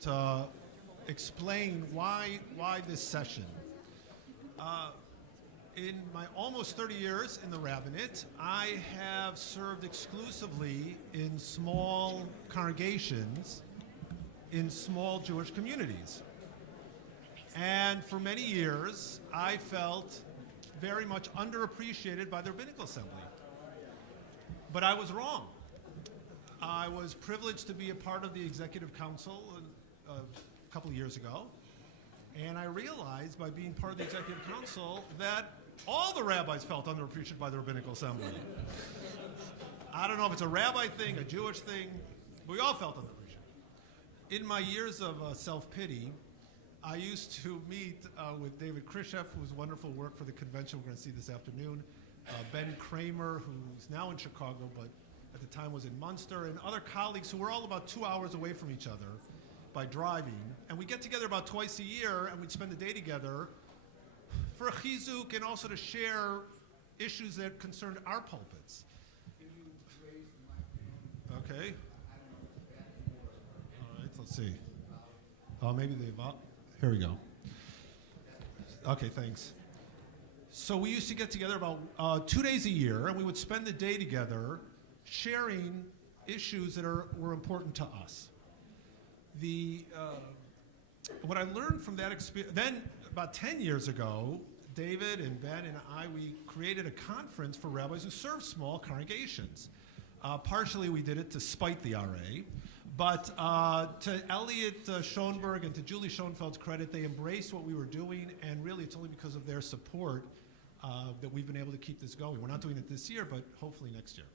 to explain why this session. In my almost 30 years in the Rabbinate, I have served exclusively in small congregations in small Jewish communities. And for many years, I felt very much underappreciated by the Rabbinical Assembly. But I was wrong. I was privileged to be a part of the Executive Council a couple of years ago, and I realized by being part of the Executive Council that all the rabbis felt underappreciated by the Rabbinical Assembly. I don't know if it's a rabbi thing, a Jewish thing, but we all felt underappreciated. In my years of self-pity, I used to meet with David Khrushchev, whose wonderful work for the convention we're going to see this afternoon, Ben Kramer, who's now in Chicago, but at the time was in Munster, and other colleagues who were all about 2 hours away from each other by driving. And we get together about twice a year, and we'd spend the day together for a chizuk and also to share issues that concerned our pulpits. Okay. All right, let's see. Oh, maybe they evolved. Here we go. Okay, thanks. So we used to get together about 2 days a year, and we would spend the day together sharing issues that were important to us. What I learned from that experience, then about 10 years ago, David and Ben and I, we created a conference for rabbis who serve small congregations. Partially we did it to spite the RA, but to Elliot Schoenberg and to Julie Schoenfeld's credit, they embraced what we were doing, and really it's only because of their support that we've been able to keep this going. We're not doing it this year, but hopefully next year.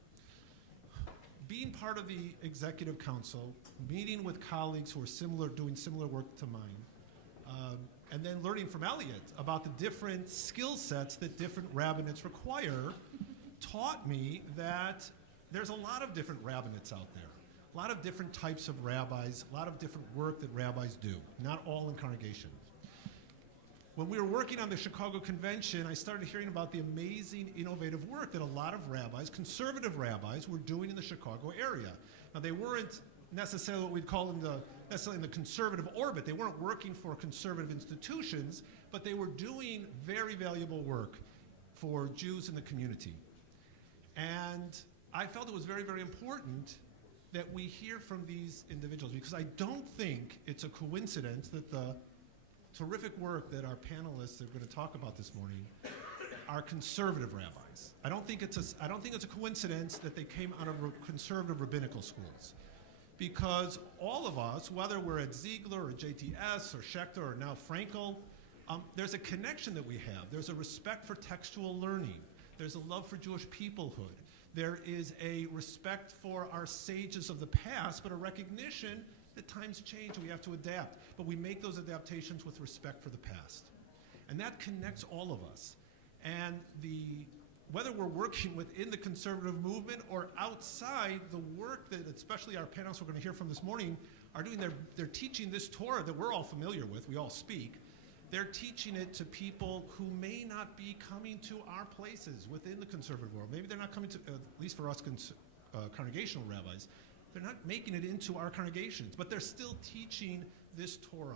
Being part of the Executive Council, meeting with colleagues who are doing similar work to mine, and then learning from Elliot about the different skill sets that different rabbinates require, taught me that there's a lot of different rabbinates out there, a lot of different types of rabbis, a lot of different work that rabbis do, not all in congregation. When we were working on the Chicago Convention, I started hearing about the amazing, innovative work that a lot of rabbis, conservative rabbis, were doing in the Chicago area. Now, they weren't necessarily what we'd call necessarily in the conservative orbit. They weren't working for conservative institutions, but they were doing very valuable work for Jews in the community. And I felt it was very, very important that we hear from these individuals, because I don't think it's a coincidence that the terrific work that our panelists are going to talk about this morning are conservative rabbis. I don't think it's a coincidence that they came out of conservative rabbinical schools, because all of us, whether we're at Ziegler or JTS or Schechter or now Frankel, there's a connection that we have. There's a respect for textual learning. There's a love for Jewish peoplehood. There is a respect for our sages of the past, but a recognition that times change and we have to adapt. But we make those adaptations with respect for the past. And that connects all of us. And whether we're working within the conservative movement or outside, the work that especially our panelists we're going to hear from this morning are doing, they're teaching this Torah that we're all familiar with, we all speak. They're teaching it to people who may not be coming to our places within the conservative world. Maybe they're not coming to, at least for us congregational rabbis, they're not making it into our congregations, but they're still teaching this Torah.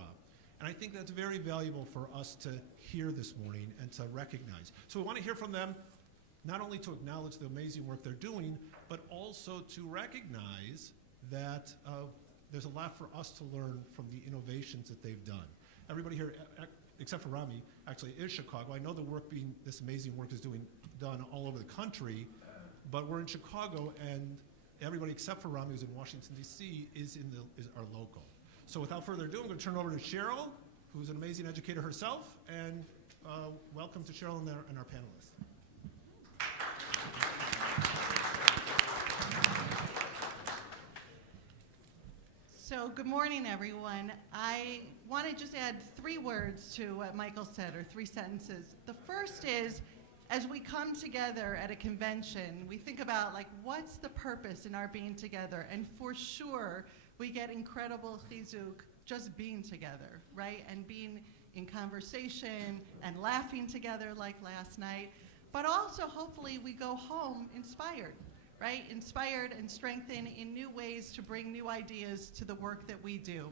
And I think that's very valuable for us to hear this morning and to recognize. So we want to hear from them, not only to acknowledge the amazing work they're doing, but also to recognize that there's a lot for us to learn from the innovations that they've done. Everybody here, except for Rami, actually is Chicago. I know this amazing work is done all over the country, but we're in Chicago, and everybody except for Rami, who's in Washington, D.C., is our local. So without further ado, I'm going to turn it over to Sheryl, who's an amazing educator herself, and welcome to Sheryl and our panelists. So good morning, everyone. I want to just add 3 words to what Michael said, or 3 sentences. The first is, as we come together at a convention, we think about, what's the purpose in our being together? And for sure, we get incredible chizuk just being together, right? And being in conversation and laughing together like last night. But also, hopefully, we go home inspired, right? Inspired and strengthened in new ways to bring new ideas to the work that we do.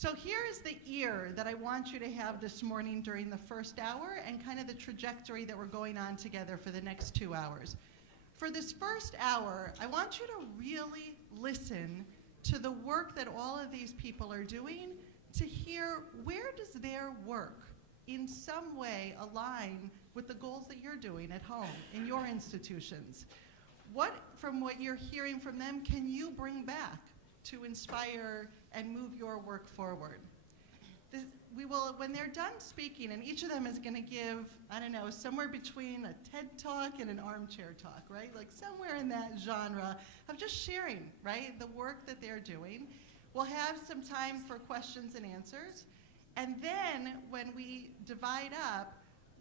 So here is the ear that I want you to have this morning during the first hour and kind of the trajectory that we're going on together for the next 2 hours. For this first hour, I want you to really listen to the work that all of these people are doing, to hear where does their work in some way align with the goals that you're doing at home, in your institutions. What, from what you're hearing from them, can you bring back to inspire and move your work forward? We will, when they're done speaking, and each of them is going to give, I don't know, somewhere between a TED Talk and an armchair talk, right? Like somewhere in that genre of just sharing, right, the work that they're doing. We'll have some time for questions and answers. And then when we divide up,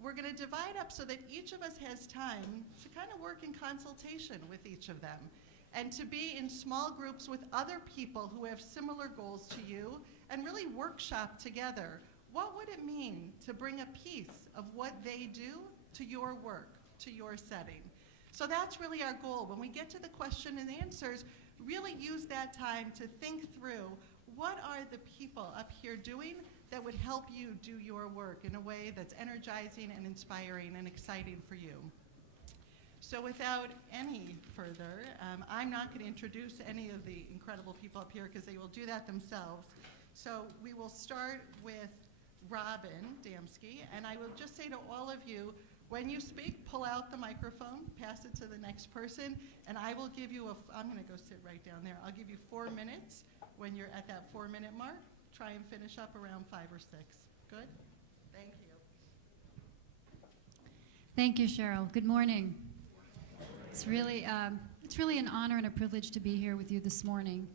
we're going to divide up so that each of us has time to kind of work in consultation with each of them and to be in small groups with other people who have similar goals to you and really workshop together. What would it mean to bring a piece of what they do to your work, to your setting? So that's really our goal. When we get to the question and answers, really use that time to think through what are the people up here doing that would help you do your work in a way that's energizing and inspiring and exciting for you. So without any further, I'm not going to introduce any of the incredible people up here because they will do that themselves. So we will start with Robin Damsky, and I will just say to all of you, when you speak, pull out the microphone, pass it to the next person, and I will give you I'm going to go sit right down there. I'll give you 4 minutes. When you're at that 4-minute mark, try and finish up around 5 or 6. Good? Thank you. Thank you, Sheryl. Good morning. It's really an honor and a privilege to be here with you this morning.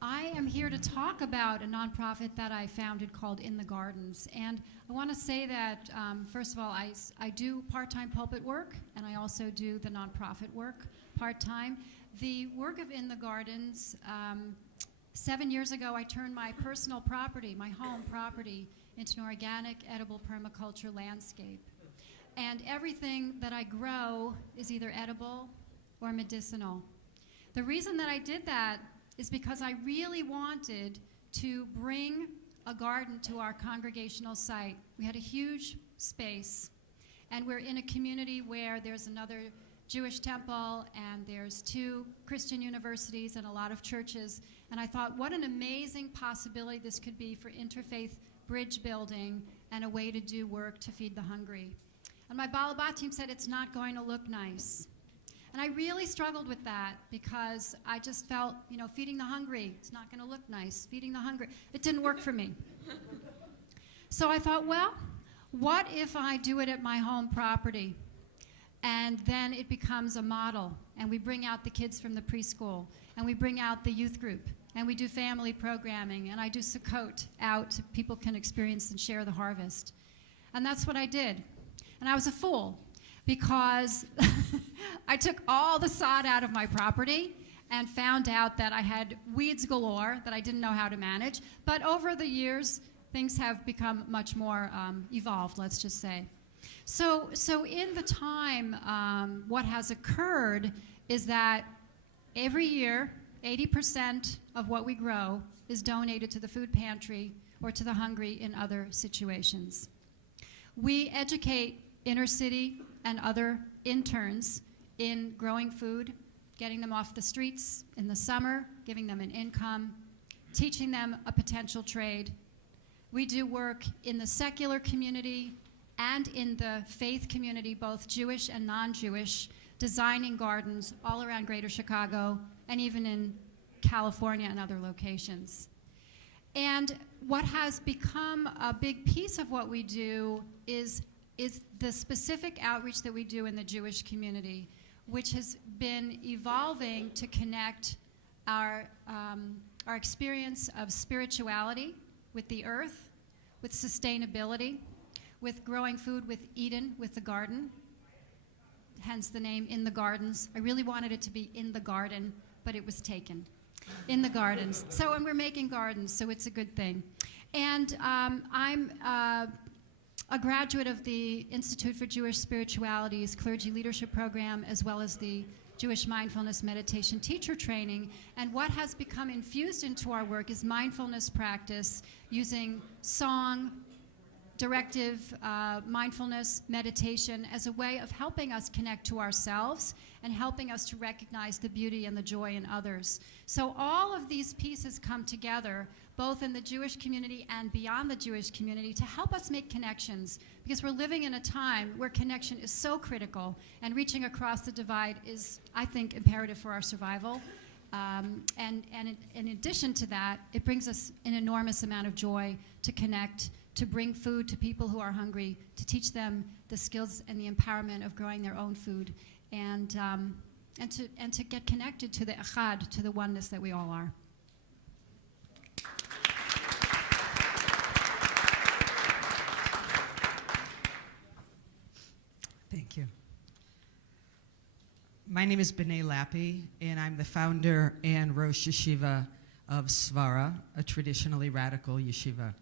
I am here to talk about a nonprofit that I founded called In the Gardens. And I want to say that, first of all, I do part-time pulpit work, and I also do the nonprofit work part-time. The work of In the Gardens, 7 years ago, I turned my personal property, my home property, into an organic, edible permaculture landscape. And everything that I grow is either edible or medicinal. The reason that I did that is because I really wanted to bring a garden to our congregational site. We had a huge space, and we're in a community where there's another Jewish temple, and there's 2 Christian universities and a lot of churches. And I thought, what an amazing possibility this could be for interfaith bridge building and a way to do work to feed the hungry. And my Balabat team said it's not going to look nice. And I really struggled with that because I just felt, feeding the hungry, it's not going to look nice. Feeding the hungry, it didn't work for me. So I thought, well, what if I do it at my home property? And then it becomes a model, and we bring out the kids from the preschool, and we bring out the youth group, and we do family programming, and I do Sukkot out so people can experience and share the harvest. And that's what I did. And I was a fool because I took all the sod out of my property and found out that I had weeds galore that I didn't know how to manage. But over the years, things have become much more evolved, let's just say. So in the time, what has occurred is that every year, 80% of what we grow is donated to the food pantry or to the hungry in other situations. We educate inner city and other interns in growing food, getting them off the streets in the summer, giving them an income, teaching them a potential trade. We do work in the secular community and in the faith community, both Jewish and non-Jewish, designing gardens all around Greater Chicago and even in California and other locations. And what has become a big piece of what we do is the specific outreach that we do in the Jewish community, which has been evolving to connect our experience of spirituality with the earth, with sustainability, with growing food with Eden, with the garden, hence the name In the Gardens. I really wanted it to be In the Garden, but it was taken. In the Gardens. And we're making gardens, so it's a good thing. And I'm a graduate of the Institute for Jewish Spirituality's Clergy Leadership Program, as well as the Jewish mindfulness meditation teacher training. And what has become infused into our work is mindfulness practice using song, directive mindfulness meditation as a way of helping us connect to ourselves and helping us to recognize the beauty and the joy in others. So all of these pieces come together, both in the Jewish community and beyond the Jewish community, to help us make connections, because we're living in a time where connection is so critical, and reaching across the divide is, I think, imperative for our survival. And in addition to that, it brings us an enormous amount of joy to connect, to bring food to people who are hungry, to teach them the skills and the empowerment of growing their own food, and to get connected to the echad, to the oneness that we all are. Thank you. My name is Benay Lappe, and I'm the founder and Rosh Yeshiva of Svara, a traditionally radical yeshiva.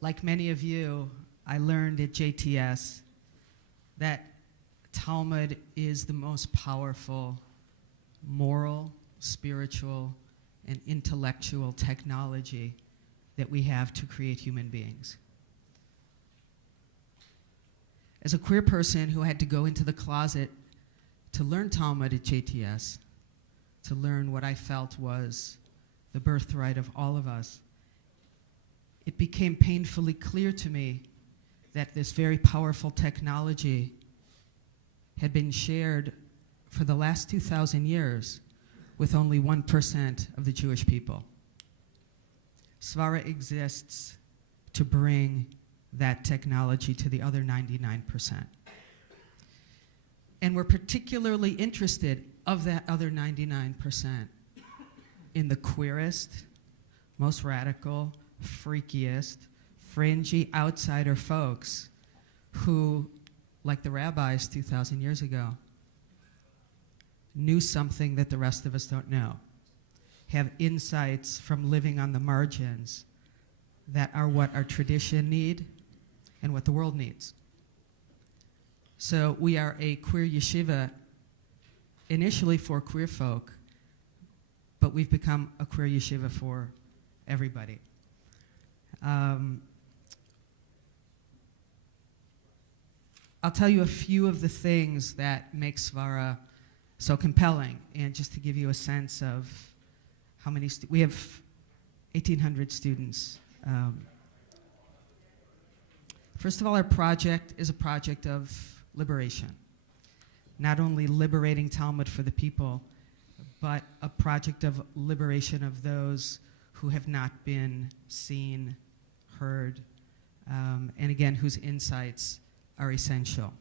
Like many of you, I learned at JTS that Talmud is the most powerful moral, spiritual, and intellectual technology that we have to create human beings. As a queer person who had to go into the closet to learn Talmud at JTS, to learn what I felt was the birthright of all of us, it became painfully clear to me that this very powerful technology had been shared for the last 2,000 years with only 1% of the Jewish people. Svara exists to bring that technology to the other 99%. And we're particularly interested, of that other 99%, in the queerest, most radical, freakiest, fringy outsider folks who, like the rabbis 2,000 years ago, knew something that the rest of us don't know, have insights from living on the margins that are what our tradition need and what the world needs. So we are a queer yeshiva initially for queer folk, but we've become a queer yeshiva for everybody. I'll tell you a few of the things that make Svara so compelling, and just to give you a sense of how many we have 1,800 students. First of all, our project is a project of liberation. Not only liberating Talmud for the people, but a project of liberation of those who have not been seen, heard, and again, whose insights are essential.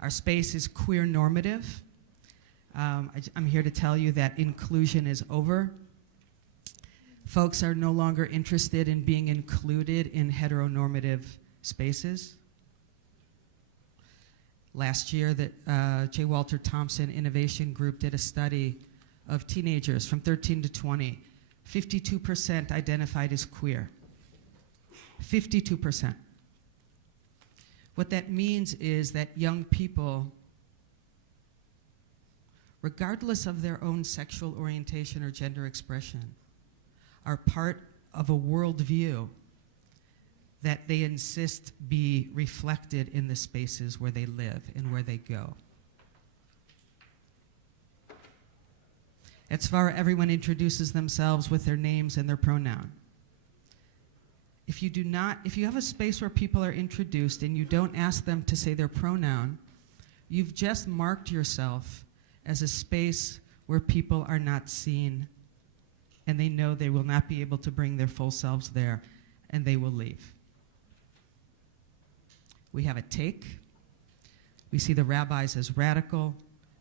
Our space is queer normative. I'm here to tell you that inclusion is over. Folks are no longer interested in being included in heteronormative spaces. Last year, the J. Walter Thompson Innovation Group did a study of teenagers from 13 to 20. 52% identified as queer. 52%. What that means is that young people, regardless of their own sexual orientation or gender expression, are part of a worldview that they insist be reflected in the spaces where they live and where they go. At Svara, everyone introduces themselves with their names and their pronoun. If you have a space where people are introduced and you don't ask them to say their pronoun, you've just marked yourself as a space where people are not seen, and they know they will not be able to bring their full selves there, and they will leave. We have a take. We see the rabbis as radical,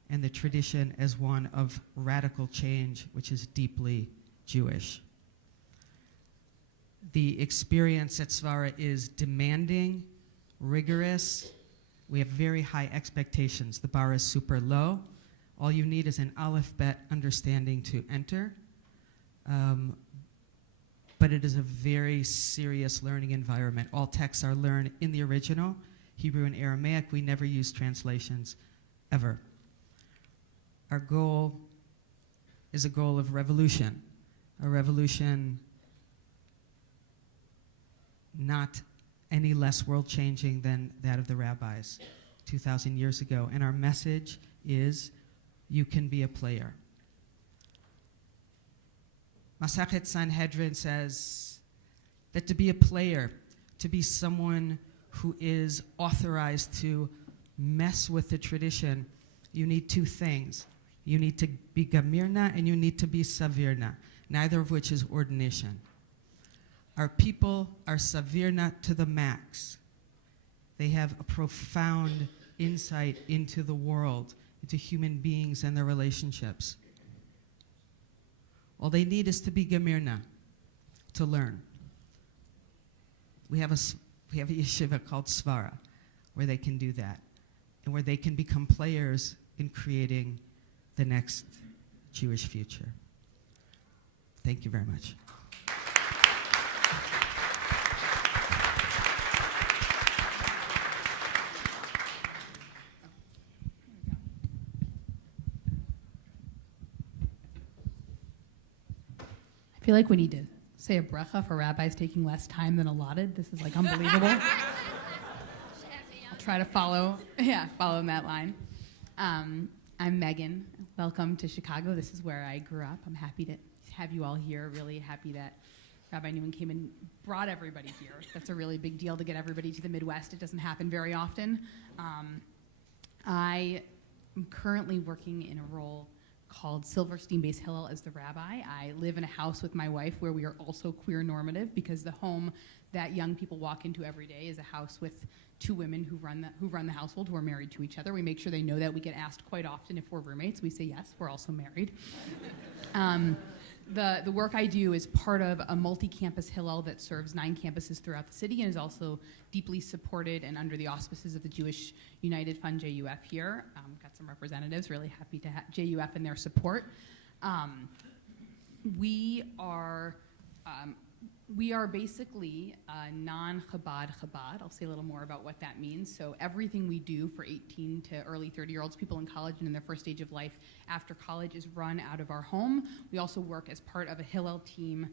and the tradition as one of radical change, which is deeply Jewish. The experience at Svara is demanding, rigorous. We have very high expectations. The bar is super low. All you need is an aleph bet understanding to enter. But it is a very serious learning environment. All texts are learned in the original, Hebrew and Aramaic. We never use translations. ever. Our goal is a goal of revolution, a revolution not any less world-changing than that of the rabbis 2,000 years ago. And our message is, you can be a player. Masachet Sanhedrin says that to be a player, to be someone who is authorized to mess with the tradition, you need two things. You need to be gamirna and you need to be savirna, neither of which is ordination. Our people are savirna to the max. They have a profound insight into the world, into human beings and their relationships. All they need is to be gamirna, to learn. We have a yeshiva called Svara, where they can do that, and where they can become players in creating the next Jewish future. Thank you very much. I feel like we need to say a bracha for rabbis taking less time than allotted. This is like unbelievable. I'll try to follow in that line. I'm Megan. Welcome to Chicago. This is where I grew up. I'm happy to have you all here. Really happy that Rabbi Newman came and brought everybody here. That's a really big deal to get everybody to the Midwest. It doesn't happen very often. I am currently working in a role called Silverstein Base Hillel as the rabbi. I live in a house with my wife where we are also queer normative, because the home that young people walk into every day is a house with two women who run the household, who are married to each other. We make sure they know that. We get asked quite often if we're roommates. We say yes, we're also married. The work I do is part of a multi-campus Hillel that serves 9 campuses throughout the city and is also deeply supported and under the auspices of the Jewish United Fund, JUF here. Got some representatives, really happy to have JUF and their support. We are basically non-Chabad Chabad. I'll say a little more about what that means. So everything we do for 18 to early 30-year-olds, people in college and in their first stage of life after college, is run out of our home. We also work as part of a Hillel team.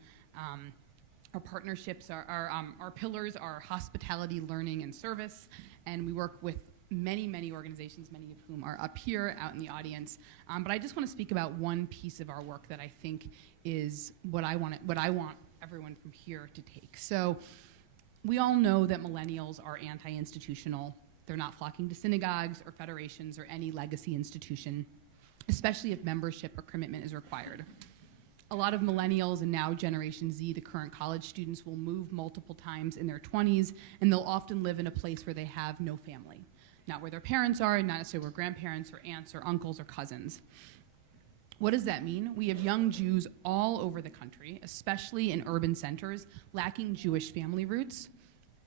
Our partnerships, our pillars are hospitality, learning, and service. And we work with many, many organizations, many of whom are up here, out in the audience. But I just want to speak about one piece of our work that I think is what I want everyone from here to take. So we all know that millennials are anti-institutional. They're not flocking to synagogues or federations or any legacy institution, especially if membership or commitment is required. A lot of millennials and now Generation Z, the current college students, will move multiple times in their 20s, and they'll often live in a place where they have no family. Not where their parents are, and not necessarily where grandparents or aunts or uncles or cousins. What does that mean? We have young Jews all over the country, especially in urban centers, lacking Jewish family roots.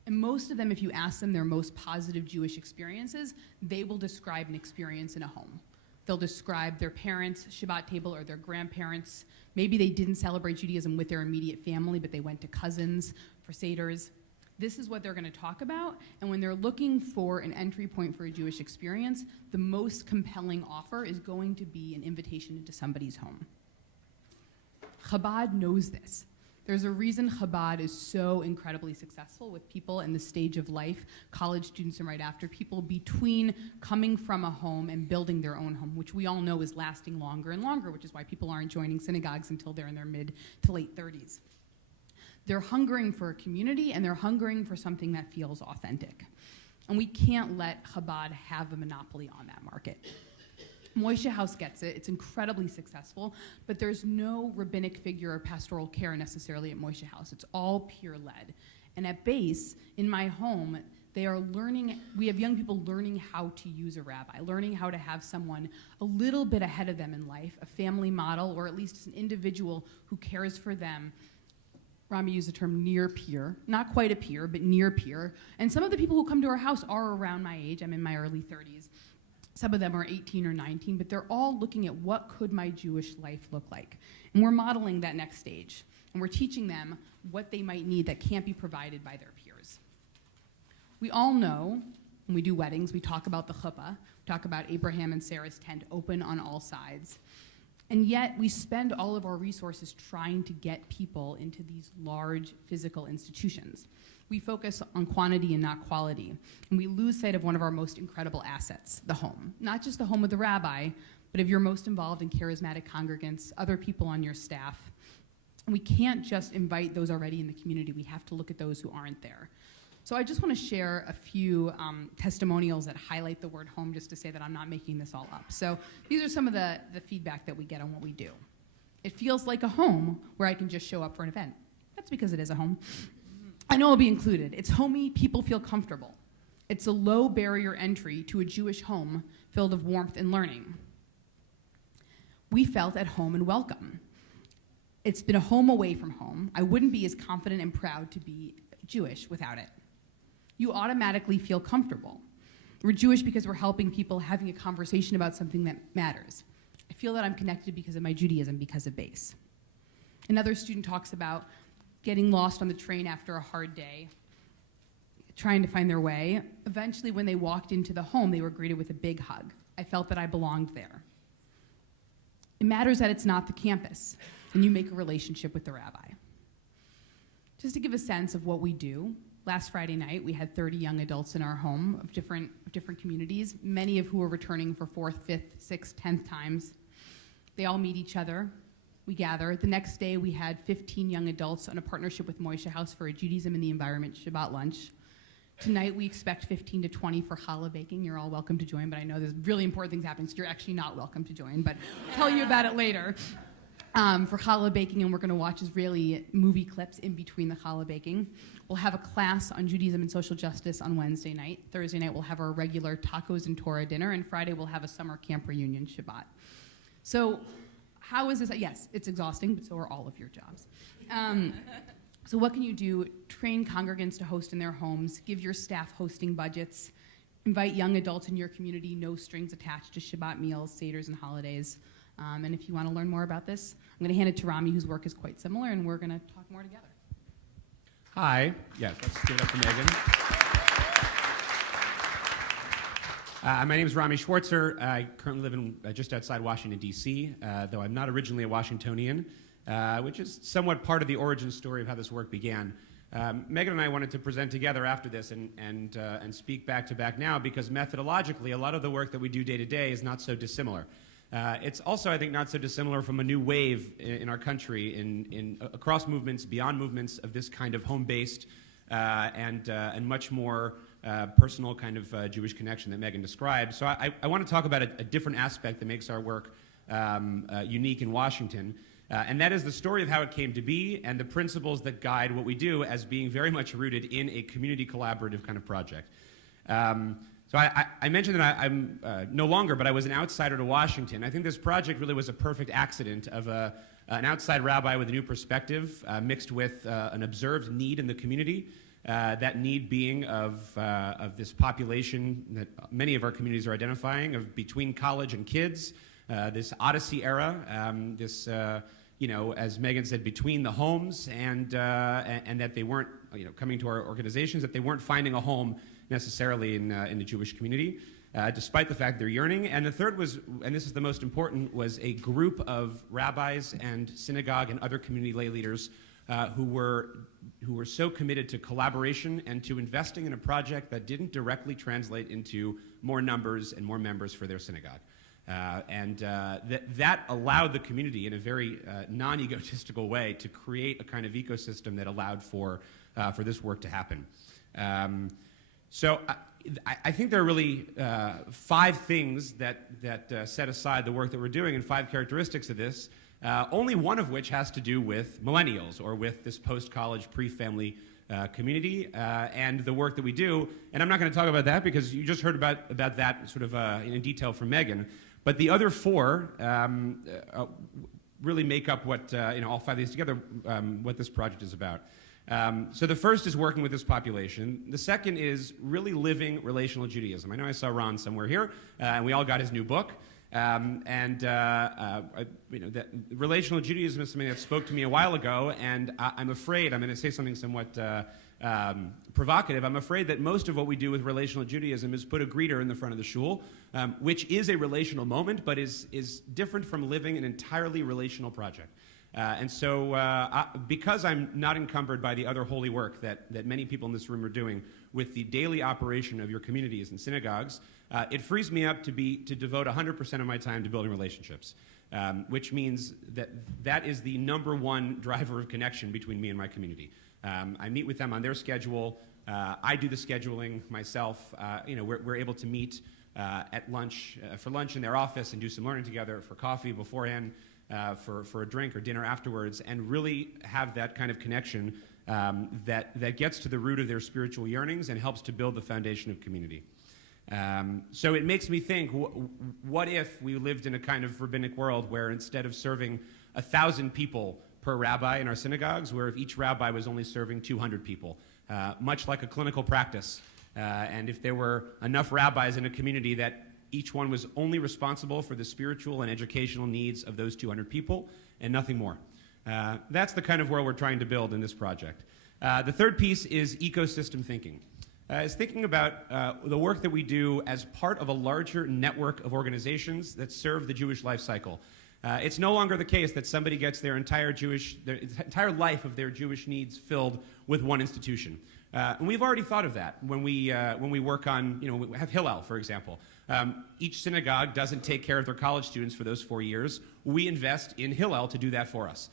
And most of them, if you ask them their most positive Jewish experiences, they will describe an experience in a home. They'll describe their parents' Shabbat table or their grandparents. Maybe they didn't celebrate Judaism with their immediate family, but they went to cousins for Seders. This is what they're going to talk about, and when they're looking for an entry point for a Jewish experience, the most compelling offer is going to be an invitation into somebody's home. Chabad knows this. There's a reason Chabad is so incredibly successful with people in the stage of life, college students and right after, people between coming from a home and building their own home, which we all know is lasting longer and longer, which is why people aren't joining synagogues until they're in their mid to late 30s. They're hungering for a community, and they're hungering for something that feels authentic. And we can't let Chabad have a monopoly on that market. Moishe House gets it. It's incredibly successful, but there's no rabbinic figure or pastoral care necessarily at Moishe House. It's all peer-led. And at base, in my home, they are learning, we have young people learning how to use a rabbi, learning how to have someone a little bit ahead of them in life, a family model, or at least an individual who cares for them. Rami used the term near peer, not quite a peer, but near peer. And some of the people who come to our house are around my age. I'm in my early 30s. Some of them are 18 or 19, but they're all looking at what could my Jewish life look like. And we're modeling that next stage. And we're teaching them what they might need that can't be provided by their peers. We all know, when we do weddings, we talk about the chuppah. Talk about Abraham and Sarah's tent, open on all sides. And yet we spend all of our resources trying to get people into these large physical institutions. We focus on quantity and not quality. And we lose sight of one of our most incredible assets, the home. Not just the home of the rabbi, but of your most involved and charismatic congregants, other people on your staff. And we can't just invite those already in the community. We have to look at those who aren't there. So I just want to share a few testimonials that highlight the word home, just to say that I'm not making this all up. So these are some of the feedback that we get on what we do. It feels like a home where I can just show up for an event. That's because it is a home. I know I'll be included. It's homey, people feel comfortable. It's a low barrier entry to a Jewish home filled with warmth and learning. We felt at home and welcome. It's been a home away from home. I wouldn't be as confident and proud to be Jewish without it. You automatically feel comfortable. We're Jewish because we're helping people, having a conversation about something that matters. I feel that I'm connected because of my Judaism, because of base. Another student talks about getting lost on the train after a hard day, trying to find their way. Eventually, when they walked into the home, they were greeted with a big hug. I felt that I belonged there. It matters that it's not the campus, and you make a relationship with the rabbi. Just to give a sense of what we do, last Friday night, we had 30 young adults in our home of different communities, many of who are returning for 4th, 5th, 6th, 10th times. They all meet each other. We gather. The next day, we had 15 young adults on a partnership with Moishe House for a Judaism and the Environment Shabbat lunch. Tonight, we expect 15 to 20 for challah baking. You're all welcome to join, but I know there's really important things happening, so you're actually not welcome to join, but I'll tell you about it later. For challah baking, and we're going to watch Israeli movie clips in between the challah baking. We'll have a class on Judaism and social justice on Wednesday night. Thursday night, we'll have our regular tacos and Torah dinner, and Friday, we'll have a summer camp reunion Shabbat. So how is this? Yes, it's exhausting, but so are all of your jobs. So what can you do? Train congregants to host in their homes, give your staff hosting budgets, invite young adults in your community, no strings attached to Shabbat meals, Seders, and holidays. And if you want to learn more about this, I'm going to hand it to Rami, whose work is quite similar, and we're going to talk more together. Hi. Yes, let's give it up for Megan. My name is Rami Schwartzer. I currently live in just outside Washington, D.C., though I'm not originally a Washingtonian, which is somewhat part of the origin story of how this work began. Megan and I wanted to present together after this and speak back to back now because methodologically, a lot of the work that we do day to day is not so dissimilar. It's also, I think, not so dissimilar from a new wave in our country, across movements, beyond movements of this kind of home-based and much more personal kind of Jewish connection that Megan described. So I want to talk about a different aspect that makes our work unique in Washington, and that is the story of how it came to be and the principles that guide what we do as being very much rooted in a community collaborative kind of project. So I mentioned that I'm no longer, but I was an outsider to Washington. I think this project really was a perfect accident of an outside rabbi with a new perspective mixed with an observed need in the community, that need being of this population that many of our communities are identifying, of between college and kids, this Odyssey era, this, as Megan said, between the homes, and that they weren't, coming to our organizations, that they weren't finding a home necessarily in the Jewish community, despite the fact they're yearning. And the third was, and this is the most important, was a group of rabbis and synagogue and other community lay leaders who were so committed to collaboration and to investing in a project that didn't directly translate into more numbers and more members for their synagogue. That allowed the community in a very non-egotistical way to create a kind of ecosystem that allowed for this work to happen. So I think there are really 5 things that set aside the work that we're doing, and 5 characteristics of this, only one of which has to do with millennials, or with this post-college, pre-family community, and the work that we do. And I'm not going to talk about that because you just heard about that sort of in detail from Megan. But the other 4 really make up what, all 5 of these together, what this project is about. So the first is working with this population. The second is really living relational Judaism. I know I saw Ron somewhere here, and we all got his new book. That relational Judaism is something that spoke to me a while ago, and I'm afraid, I'm going to say something somewhat provocative, I'm afraid that most of what we do with relational Judaism is put a greeter in the front of the shul, which is a relational moment, but is different from living an entirely relational project. Because I'm not encumbered by the other holy work that many people in this room are doing with the daily operation of your communities and synagogues, it frees me up to devote 100% of my time to building relationships, which means that is the number one driver of connection between me and my community. I meet with them on their schedule. I do the scheduling myself. We're able to meet at lunch for lunch in their office and do some learning together, for coffee beforehand, for a drink or dinner afterwards, and really have that kind of connection that gets to the root of their spiritual yearnings and helps to build the foundation of community. So it makes me think, what if we lived in a kind of rabbinic world where instead of serving 1,000 people per rabbi in our synagogues, where if each rabbi was only serving 200 people, much like a clinical practice, and if there were enough rabbis in a community that each one was only responsible for the spiritual and educational needs of those 200 people and nothing more. That's the kind of world we're trying to build in this project. The third piece is ecosystem thinking. Is thinking about the work that we do as part of a larger network of organizations that serve the Jewish life cycle. It's no longer the case that somebody gets their entire life of their Jewish needs filled with one institution. And we've already thought of that when we work on, we have Hillel, for example. Each synagogue doesn't take care of their college students for those 4 years. We invest in Hillel to do that for us.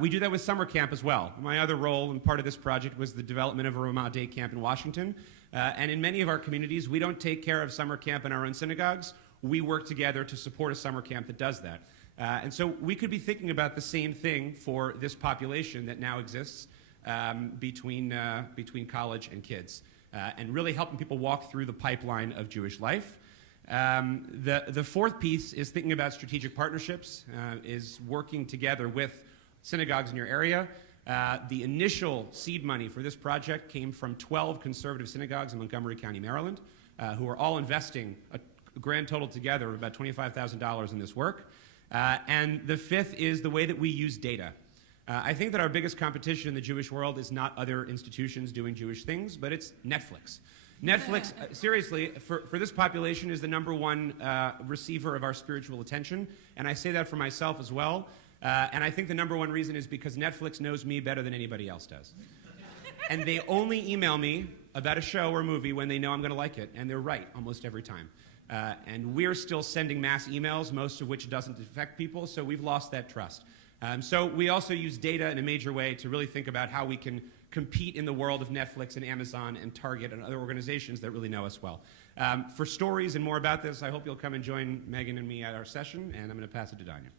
We do that with summer camp as well. My other role and part of this project was the development of a Ramah Day camp in Washington. And in many of our communities, we don't take care of summer camp in our own synagogues. We work together to support a summer camp that does that. And so we could be thinking about the same thing for this population that now exists between college and kids, and really helping people walk through the pipeline of Jewish life. The fourth piece is thinking about strategic partnerships, is working together with synagogues in your area. The initial seed money for this project came from 12 conservative synagogues in Montgomery County, Maryland, who are all investing a grand total together of about $25,000 in this work. And the fifth is the way that we use data. I think that our biggest competition in the Jewish world is not other institutions doing Jewish things, but it's Netflix. Netflix, seriously, for this population is the number one receiver of our spiritual attention, and I say that for myself as well. And I think the number one reason is because Netflix knows me better than anybody else does. And they only email me about a show or movie when they know I'm going to like it, and they're right almost every time. And we're still sending mass emails, most of which doesn't affect people, so we've lost that trust. So we also use data in a major way to really think about how we can compete in the world of Netflix and Amazon and Target and other organizations that really know us well. For stories and more about this, I hope you'll come and join Megan and me at our session, and I'm going to pass it to Danya.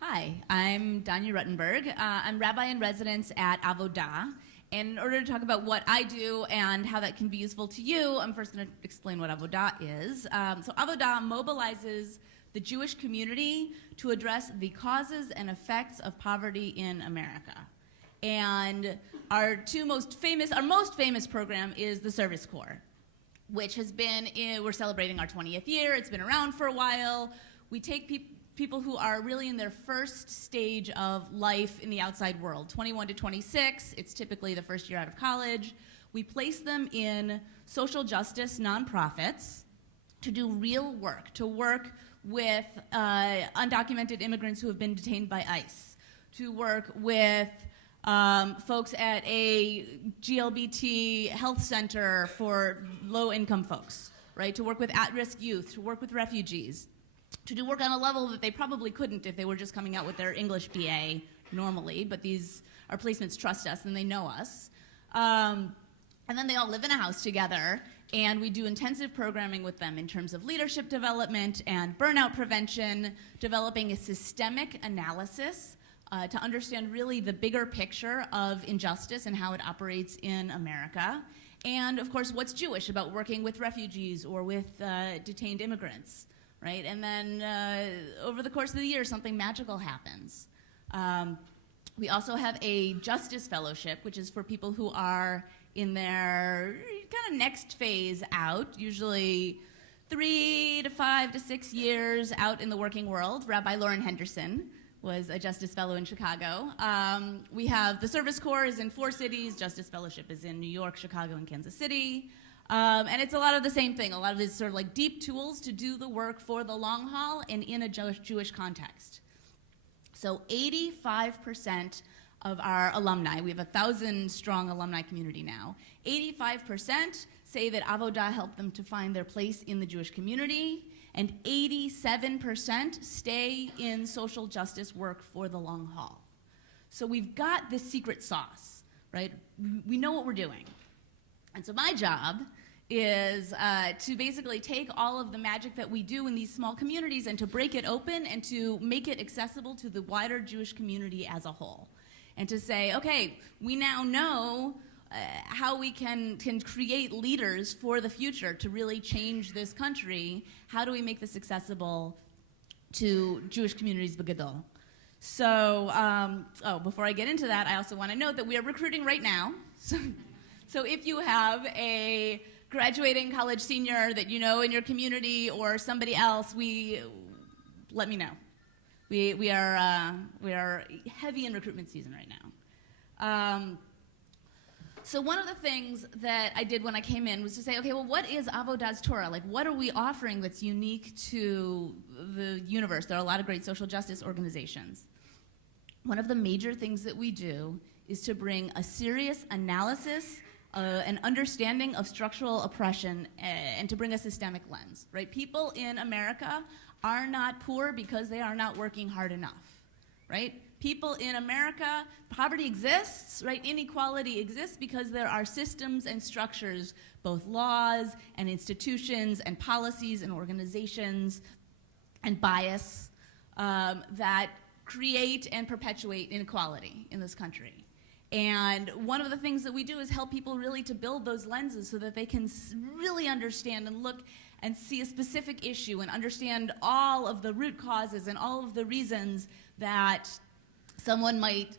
Hi, I'm Danya Ruttenberg. I'm rabbi in residence at Avodah. And in order to talk about what I do and how that can be useful to you, I'm first going to explain what Avodah is. So Avodah mobilizes the Jewish community to address the causes and effects of poverty in America. And our most famous program is the Service Corps, which has been, we're celebrating our 20th year. It's been around for a while. We take people who are really in their first stage of life in the outside world, 21 to 26. It's typically the first year out of college. We place them in social justice nonprofits to do real work, to work with undocumented immigrants who have been detained by ICE, to work with folks at a GLBT health center for low-income folks, right? To work with at-risk youth, to work with refugees, to do work on a level that they probably couldn't if they were just coming out with their English BA normally, but our placements trust us and they know us. And then they all live in a house together, and we do intensive programming with them in terms of leadership development and burnout prevention, developing a systemic analysis to understand really the bigger picture of injustice and how it operates in America. And of course, what's Jewish about working with refugees or with detained immigrants? Right? And then over the course of the year, something magical happens. We also have a justice fellowship, which is for people who are in their kind of next phase out, usually 3 to 5 to 6 years out in the working world. Rabbi Lauren Henderson was a Justice Fellow in Chicago. We have the Service Corps is in 4 cities. Justice Fellowship is in New York, Chicago, and Kansas City. And it's a lot of the same thing. A lot of these sort of like deep tools to do the work for the long haul and in a Jewish context. So 85% of our alumni, we have 1,000-strong alumni community now, 85% say that Avodah helped them to find their place in the Jewish community, and 87% stay in social justice work for the long haul. So we've got this secret sauce, right? We know what we're doing. And so my job is to basically take all of the magic that we do in these small communities and to break it open and to make it accessible to the wider Jewish community as a whole. And to say, okay, we now know how we can create leaders for the future to really change this country. How do we make this accessible to Jewish communities b'gadol? So, before I get into that, I also want to note that we are recruiting right now. So if you have a graduating college senior that you know in your community or somebody else, let me know. We are heavy in recruitment season right now. So one of the things that I did when I came in was to say, okay, well, what is Avodah's Torah? Like, what are we offering that's unique to the universe? There are a lot of great social justice organizations. One of the major things that we do is to bring a serious analysis, an understanding of structural oppression, and to bring a systemic lens, right? People in America are not poor because they are not working hard enough, right? People in America, poverty exists, right? Inequality exists because there are systems and structures, both laws and institutions and policies and organizations and bias that create and perpetuate inequality in this country. And one of the things that we do is help people really to build those lenses so that they can really understand and look and see a specific issue and understand all of the root causes and all of the reasons that someone might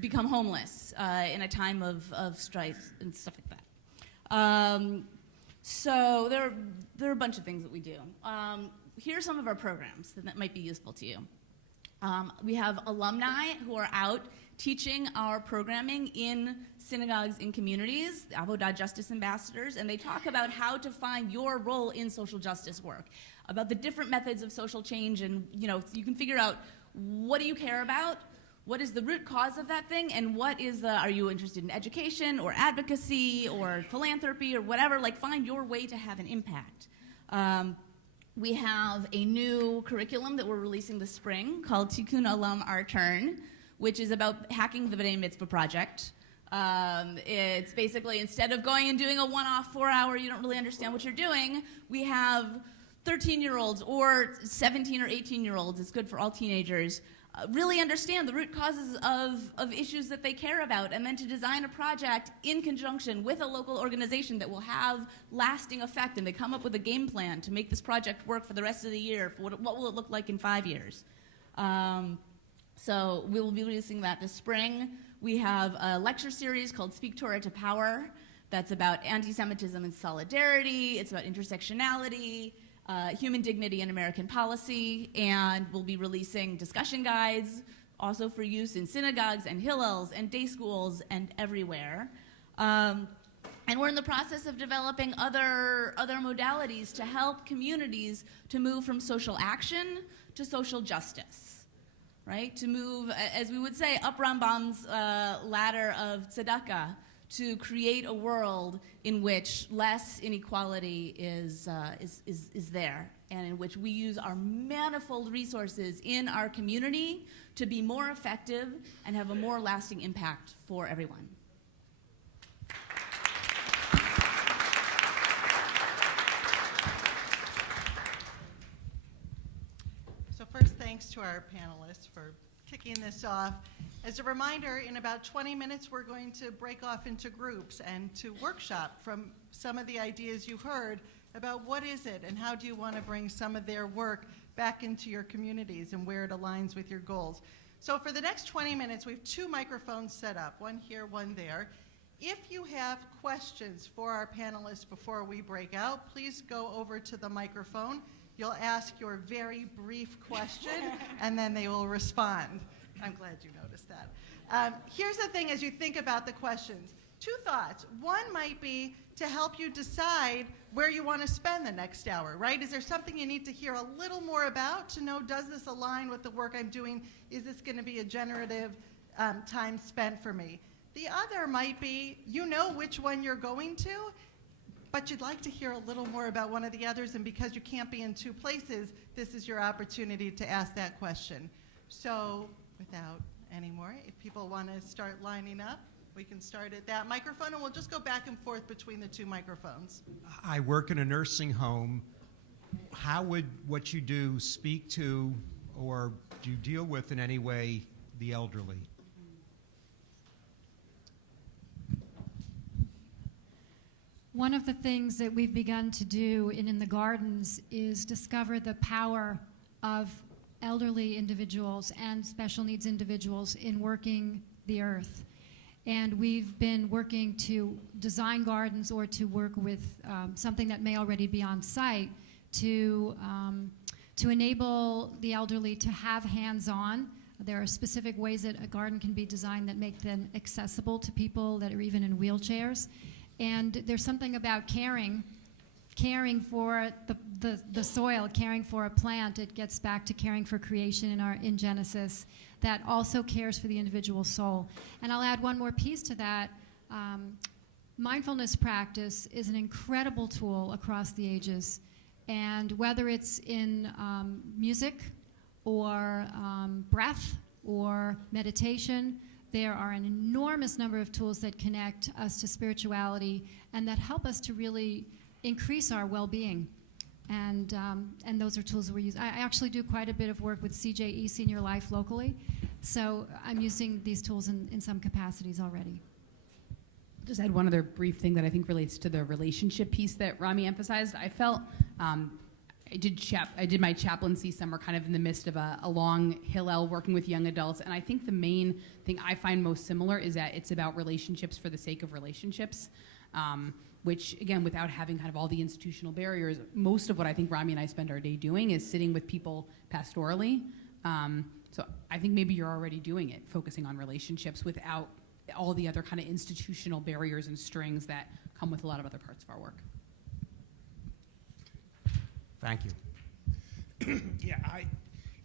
become homeless in a time of strife and stuff like that. So there are a bunch of things that we do. Here are some of our programs that might be useful to you. We have alumni who are out teaching our programming in synagogues in communities, the Avodah Justice Ambassadors, and they talk about how to find your role in social justice work, about the different methods of social change, and you can figure out what do you care about, what is the root cause of that thing, and what is are you interested in education or advocacy or philanthropy or whatever, like find your way to have an impact. We have a new curriculum that we're releasing this spring called Tikkun Olam Our Turn, which is about hacking the Benay Mitzvah project. It's basically, instead of going and doing a one-off 4-hour, you don't really understand what you're doing, we have 13-year-olds or 17 or 18-year-olds, it's good for all teenagers, really understand the root causes of issues that they care about, and then to design a project in conjunction with a local organization that will have lasting effect, and they come up with a game plan to make this project work for the rest of the year. For what will it look like in 5 years? So we will be releasing that this spring. We have a lecture series called Speak Torah to Power that's about anti-Semitism and solidarity. It's about intersectionality, human dignity in American policy, and we'll be releasing discussion guides also for use in synagogues and hillels and day schools and everywhere. And we're in the process of developing other modalities to help communities to move from social action to social justice. Right? To move, as we would say, up Rambam's ladder of tzedakah, to create a world in which less inequality is there, and in which we use our manifold resources in our community to be more effective and have a more lasting impact for everyone. First, thanks to our panelists for kicking this off. As a reminder, in about 20 minutes, we're going to break off into groups and to workshop from some of the ideas you heard about what is it and how do you want to bring some of their work back into your communities and where it aligns with your goals. So for the next 20 minutes, we have 2 microphones set up, one here, one there. If you have questions for our panelists before we break out, please go over to the microphone. You'll ask your very brief question, and then they will respond. I'm glad you noticed that. Here's the thing as you think about the questions. Two thoughts. One might be to help you decide where you want to spend the next hour, right? Is there something you need to hear a little more about to know, does this align with the work I'm doing? Is this going to be a generative time spent for me? The other might be, you know which one you're going to, but you'd like to hear a little more about one of the others, and because you can't be in two places, this is your opportunity to ask that question. So without any more, if people want to start lining up, we can start at that microphone, and we'll just go back and forth between the two microphones. I work in a nursing home. How would what you do speak to, or do you deal with in any way, the elderly? One of the things that we've begun to do in the gardens is discover the power of elderly individuals and special needs individuals in working the earth. And we've been working to design gardens or to work with something that may already be on site to enable the elderly to have hands-on. There are specific ways that a garden can be designed that make them accessible to people that are even in wheelchairs. And there's something about caring for the soil, caring for a plant. It gets back to caring for creation in Genesis, that also cares for the individual soul. And I'll add one more piece to that. Mindfulness practice is an incredible tool across the ages. And whether it's in music or breath or meditation, there are an enormous number of tools that connect us to spirituality and that help us to really increase our well-being. And those are tools that we use. I actually do quite a bit of work with CJE, Senior Life, locally. So I'm using these tools in some capacities already. Just add one other brief thing that I think relates to the relationship piece that Rami emphasized. I felt I did my chaplaincy summer kind of in the midst of a long Hillel working with young adults, and I think the main thing I find most similar is that it's about relationships for the sake of relationships, which, again, without having kind of all the institutional barriers, most of what I think Rami and I spend our day doing is sitting with people pastorally. So I think maybe you're already doing it, focusing on relationships without all the other kind of institutional barriers and strings that come with a lot of other parts of our work. Thank you. Yeah,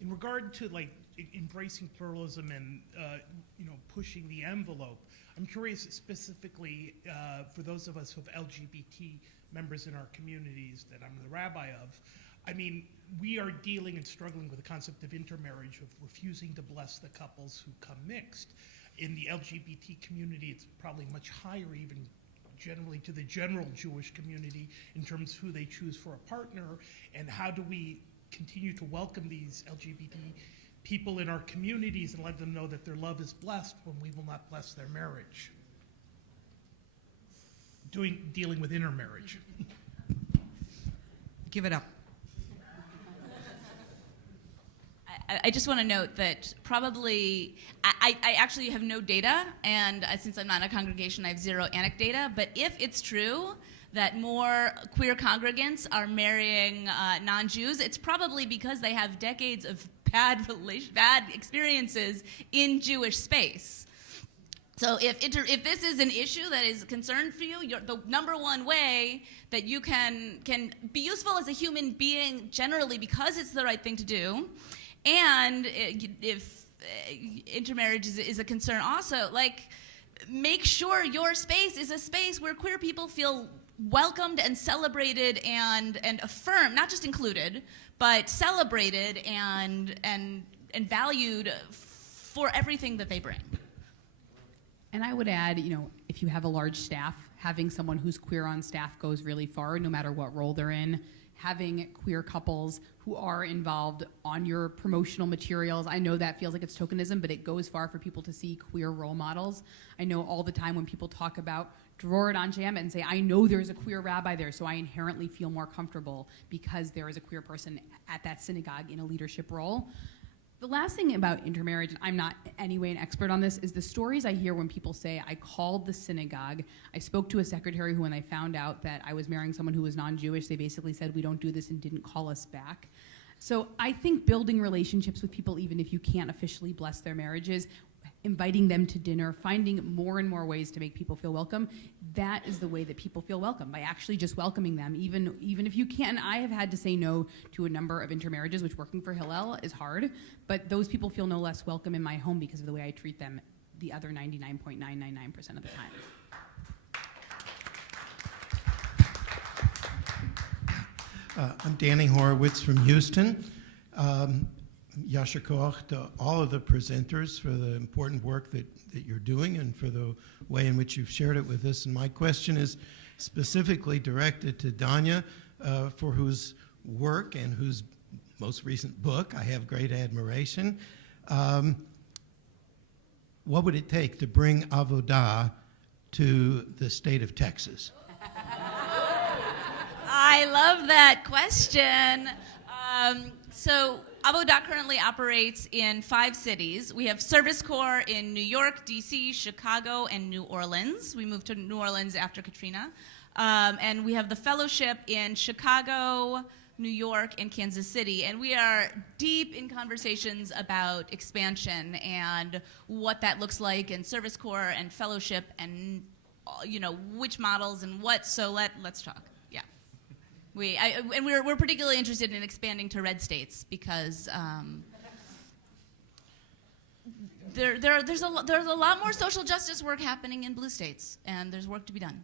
in regard to like embracing pluralism and pushing the envelope, I'm curious specifically for those of us who have LGBT members in our communities that I'm the rabbi of. I mean, we are dealing and struggling with the concept of intermarriage, of refusing to bless the couples who come mixed. In the LGBT community, it's probably much higher, even generally to the general Jewish community, in terms of who they choose for a partner, and how do we continue to welcome these LGBT people in our communities and let them know that their love is blessed when we will not bless their marriage. Dealing with intermarriage. Give it up. I just want to note that probably, I actually have no data, and since I'm not in a congregation, I have zero anecdata, but if it's true that more queer congregants are marrying non-Jews, it's probably because they have decades of bad experiences in Jewish space. So if this is an issue that is a concern for you, the number one way that you can be useful as a human being generally, because it's the right thing to do, and if intermarriage is a concern also, like, make sure your space is a space where queer people feel welcomed and celebrated and affirmed, not just included, but celebrated and valued for everything that they bring. And I would add, if you have a large staff, having someone who's queer on staff goes really far, no matter what role they're in. Having queer couples who are involved on your promotional materials. I know that feels like it's tokenism, but it goes far for people to see queer role models. I know all the time when people talk about draw it on Jam and say, I know there's a queer rabbi there, so I inherently feel more comfortable because there is a queer person at that synagogue in a leadership role. The last thing about intermarriage, and I'm not anyway an expert on this, is the stories I hear when people say, I called the synagogue, I spoke to a secretary who, when they found out that I was marrying someone who was non-Jewish, they basically said, we don't do this, and didn't call us back. So I think building relationships with people, even if you can't officially bless their marriages, inviting them to dinner, finding more and more ways to make people feel welcome, that is the way that people feel welcome, by actually just welcoming them, even if you can. I have had to say no to a number of intermarriages, which working for Hillel is hard, but those people feel no less welcome in my home because of the way I treat them the other 99.999% of the time. I'm Danny Horowitz from Houston. Yasher Koach to all of the presenters for the important work that you're doing and for the way in which you've shared it with us. And my question is specifically directed to Danya, for whose work and whose most recent book I have great admiration. What would it take to bring avodah to the state of Texas? I love that question. So Avodah currently operates in 5 cities. We have Service Corps in New York, D.C., Chicago, and New Orleans. We moved to New Orleans after Katrina. And we have the Fellowship in Chicago, New York, and Kansas City. And we are deep in conversations about expansion and what that looks like in Service Corps and Fellowship and, which models and what. So let's talk. And we're particularly interested in expanding to red states because there's a lot more social justice work happening in blue states, and there's work to be done.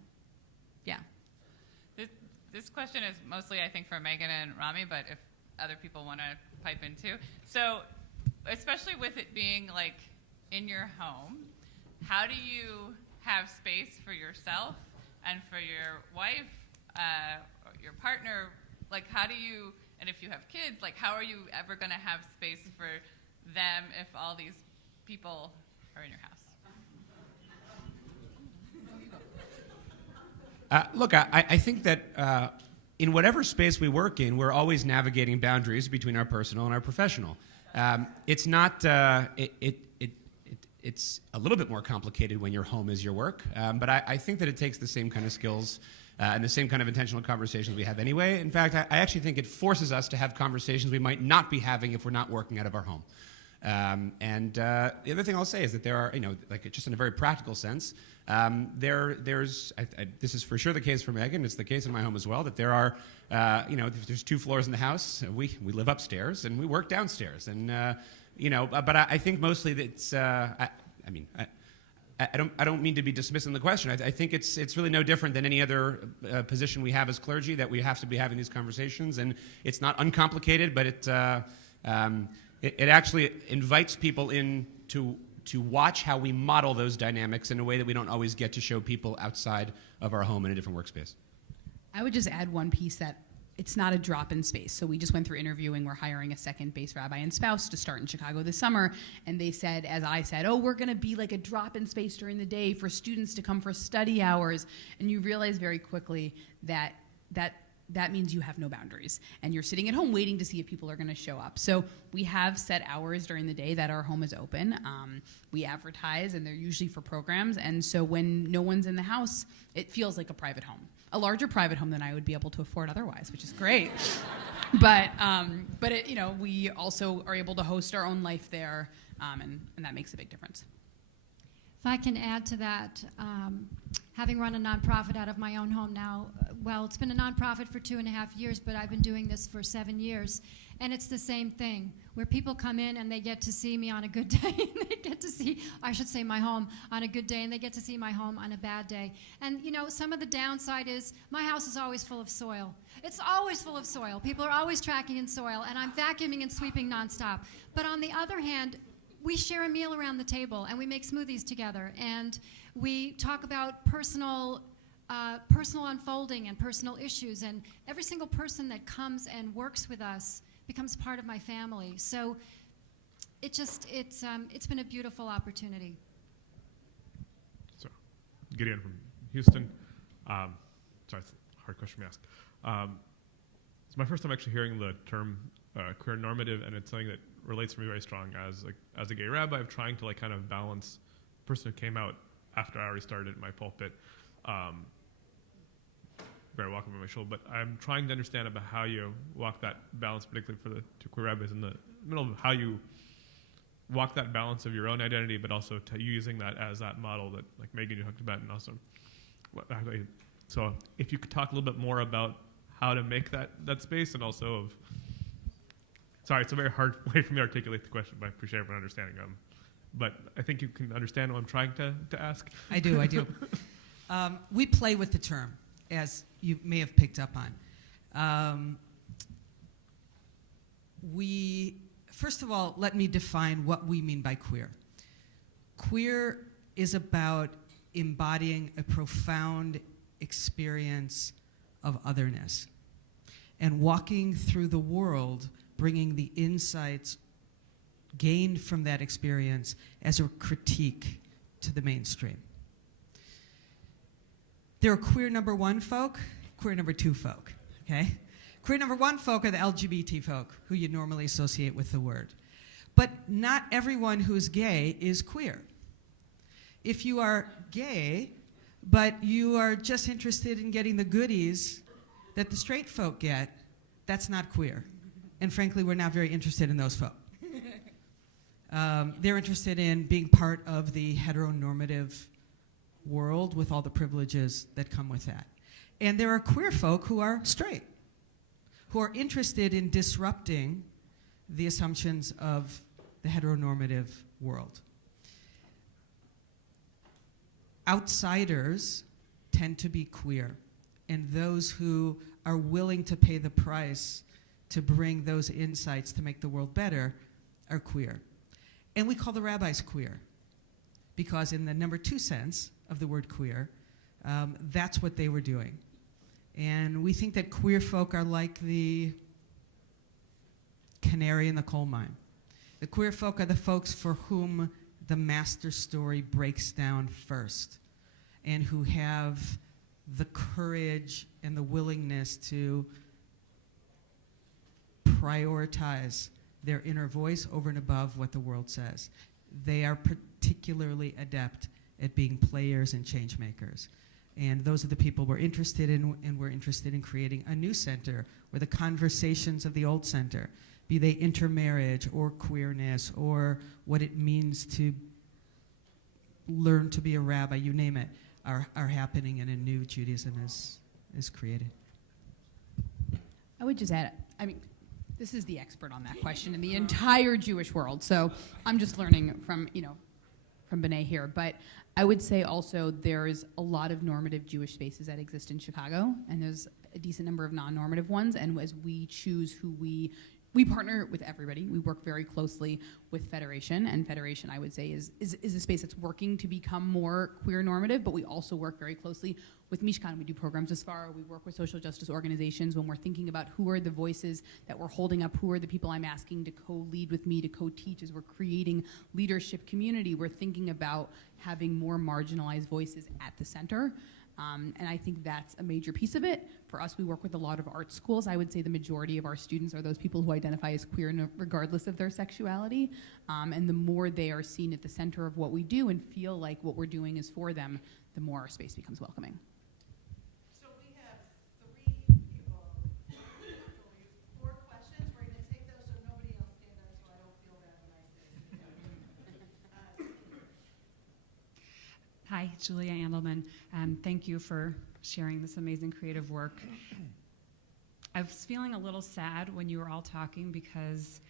Yeah. This question is mostly, I think, for Megan and Rami, but if other people want to pipe in too. So, especially with it being like in your home, how do you have space for yourself and for your wife? Your partner, like how do you, and if you have kids, like how are you ever going to have space for them if all these people are in your house? Look, I think that in whatever space we work in, we're always navigating boundaries between our personal and our professional. It's not, it's a little bit more complicated when your home is your work, but I think that it takes the same kind of skills and the same kind of intentional conversations we have anyway. In fact, I actually think it forces us to have conversations we might not be having if we're not working out of our home. And the other thing I'll say is that there are, like just in a very practical sense, there's this is for sure the case for Megan. It's the case in my home as well. That there are, there's 2 floors in the house. We live upstairs and we work downstairs. And but I think mostly that it's. I don't mean to be dismissing the question. I think it's really no different than any other position we have as clergy, that we have to be having these conversations, and it's not uncomplicated, but it actually invites people in to watch how we model those dynamics in a way that we don't always get to show people outside of our home in a different workspace. I would just add one piece that it's not a drop-in space. So we just went through interviewing. We're hiring a second base rabbi and spouse to start in Chicago this summer. And they said, as I said, we're going to be like a drop-in space during the day for students to come for study hours. And you realize very quickly that means you have no boundaries. And you're sitting at home waiting to see if people are going to show up. So we have set hours during the day that our home is open. We advertise, and they're usually for programs. And so when no one's in the house, it feels like a private home. A larger private home than I would be able to afford otherwise, which is great. but we also are able to host our own life there, and that makes a big difference. If I can add to that, having run a nonprofit out of my own home now, it's been a nonprofit for 2.5 years, but I've been doing this for 7 years. And it's the same thing, where people come in and they get to see me on a good day, and they get to see, I should say, my home on a good day, and they get to see my home on a bad day. And, some of the downside is my house is always full of soil. It's always full of soil. People are always tracking in soil, and I'm vacuuming and sweeping nonstop. But on the other hand, we share a meal around the table, and we make smoothies together, and we talk about personal unfolding and personal issues, and every single person that comes and works with us becomes part of my family. So it's been a beautiful opportunity. So, Gideon from Houston. Sorry, it's a hard question to ask. It's my first time actually hearing the term queer normative, and it's something that relates to me very strong as a gay rabbi of trying to like kind of balance the person who came out after I already started my pulpit. Very welcome on my shoulder, but I'm trying to understand about how you walk that balance, particularly for the two queer rabbis in the middle of how you walk that balance of your own identity, but also using that as that model that like Megan you talked about, and also so if you could talk a little bit more about how to make that space, and also of sorry, it's a very hard way for me to articulate the question, but I appreciate everyone understanding but I think you can understand what I'm trying to ask. I do. We play with the term, as you may have picked up on. First of all, let me define what we mean by queer. Queer is about embodying a profound experience of otherness and walking through the world, bringing the insights gained from that experience as a critique to the mainstream. There are queer number one folk, queer number two folk, okay? Queer number one folk are the LGBT folk who you normally associate with the word. But not everyone who's gay is queer. If you are gay, but you are just interested in getting the goodies that the straight folk get, that's not queer. And frankly, we're not very interested in those folk. They're interested in being part of the heteronormative world with all the privileges that come with that. And there are queer folk who are straight, who are interested in disrupting the assumptions of the heteronormative world. Outsiders tend to be queer, and those who are willing to pay the price to bring those insights to make the world better are queer. And we call the rabbis queer, because in the number two sense of the word queer, that's what they were doing. And we think that queer folk are like the canary in the coal mine. The queer folk are the folks for whom the master story breaks down first, and who have the courage and the willingness to prioritize their inner voice over and above what the world says. They are particularly adept at being players and change makers. And those are the people we're interested in, and we're interested in creating a new center where the conversations of the old center, be they intermarriage or queerness or what it means to learn to be a rabbi, you name it, are happening, and a new Judaism is created. I would just add, I mean, this is the expert on that question in the entire Jewish world, so I'm just learning from Benay here. But I would say also there's a lot of normative Jewish spaces that exist in Chicago, and there's a decent number of non-normative ones, and as we choose who we partner with everybody. We work very closely with Federation, and Federation, I would say, is a space that's working to become more queer normative, but we also work very closely with Mishkan. We do programs as far. We work with social justice organizations when we're thinking about who are the voices that we're holding up, who are the people I'm asking to co-lead with me, to co-teach as we're creating leadership community. We're thinking about having more marginalized voices at the center. And I think that's a major piece of it. For us, we work with a lot of art schools. I would say the majority of our students are those people who identify as queer regardless of their sexuality. And the more they are seen at the center of what we do and feel like what we're doing is for them, the more our space becomes welcoming. So we have 3 people, 4 questions. We're going to take those so nobody else stand up so I don't feel bad when I say it. Hi, Julia Andelman. Thank you for sharing this amazing creative work. I was feeling a little sad when you were all talking because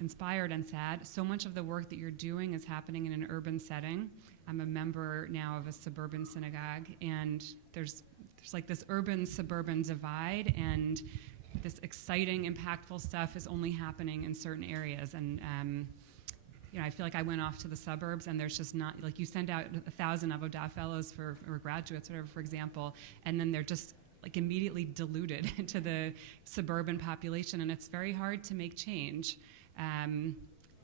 inspired and sad. So much of the work that you're doing is happening in an urban setting. I'm a member now of a suburban synagogue, and there's like this urban-suburban divide, and this exciting, impactful stuff is only happening in certain areas. And I feel like I went off to the suburbs, and there's just not, like, you send out 1,000 Avodah fellows or graduates, whatever, for example, and then they're just like immediately diluted into the suburban population, and it's very hard to make change. And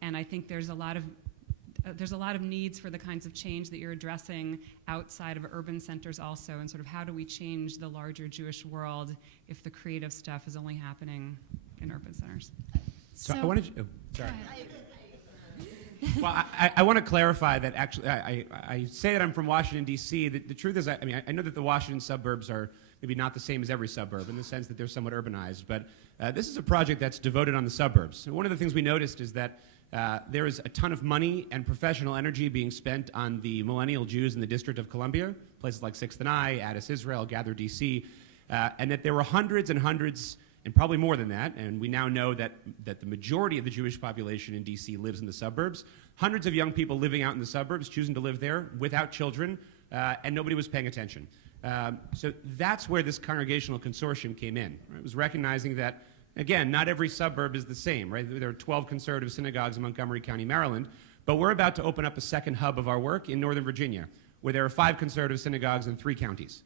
I think there's a lot of needs for the kinds of change that you're addressing outside of urban centers also, and sort of how do we change the larger Jewish world if the creative stuff is only happening in urban centers? So I wanted to, sorry. Well, I want to clarify that actually, I say that I'm from Washington, D.C. The truth is, I know that the Washington suburbs are maybe not the same as every suburb in the sense that they're somewhat urbanized, but this is a project that's devoted on the suburbs. And one of the things we noticed is that there is a ton of money and professional energy being spent on the millennial Jews in the District of Columbia, places like 6th and I, Addis Israel, Gather D.C., and that there were hundreds and hundreds, and probably more than that, and we now know that the majority of the Jewish population in D.C. lives in the suburbs, hundreds of young people living out in the suburbs, choosing to live there without children, and nobody was paying attention. So that's where this congregational consortium came in. Right? It was recognizing that, again, not every suburb is the same, right? There are 12 conservative synagogues in Montgomery County, Maryland, but we're about to open up a second hub of our work in Northern Virginia, where there are 5 conservative synagogues in 3 counties.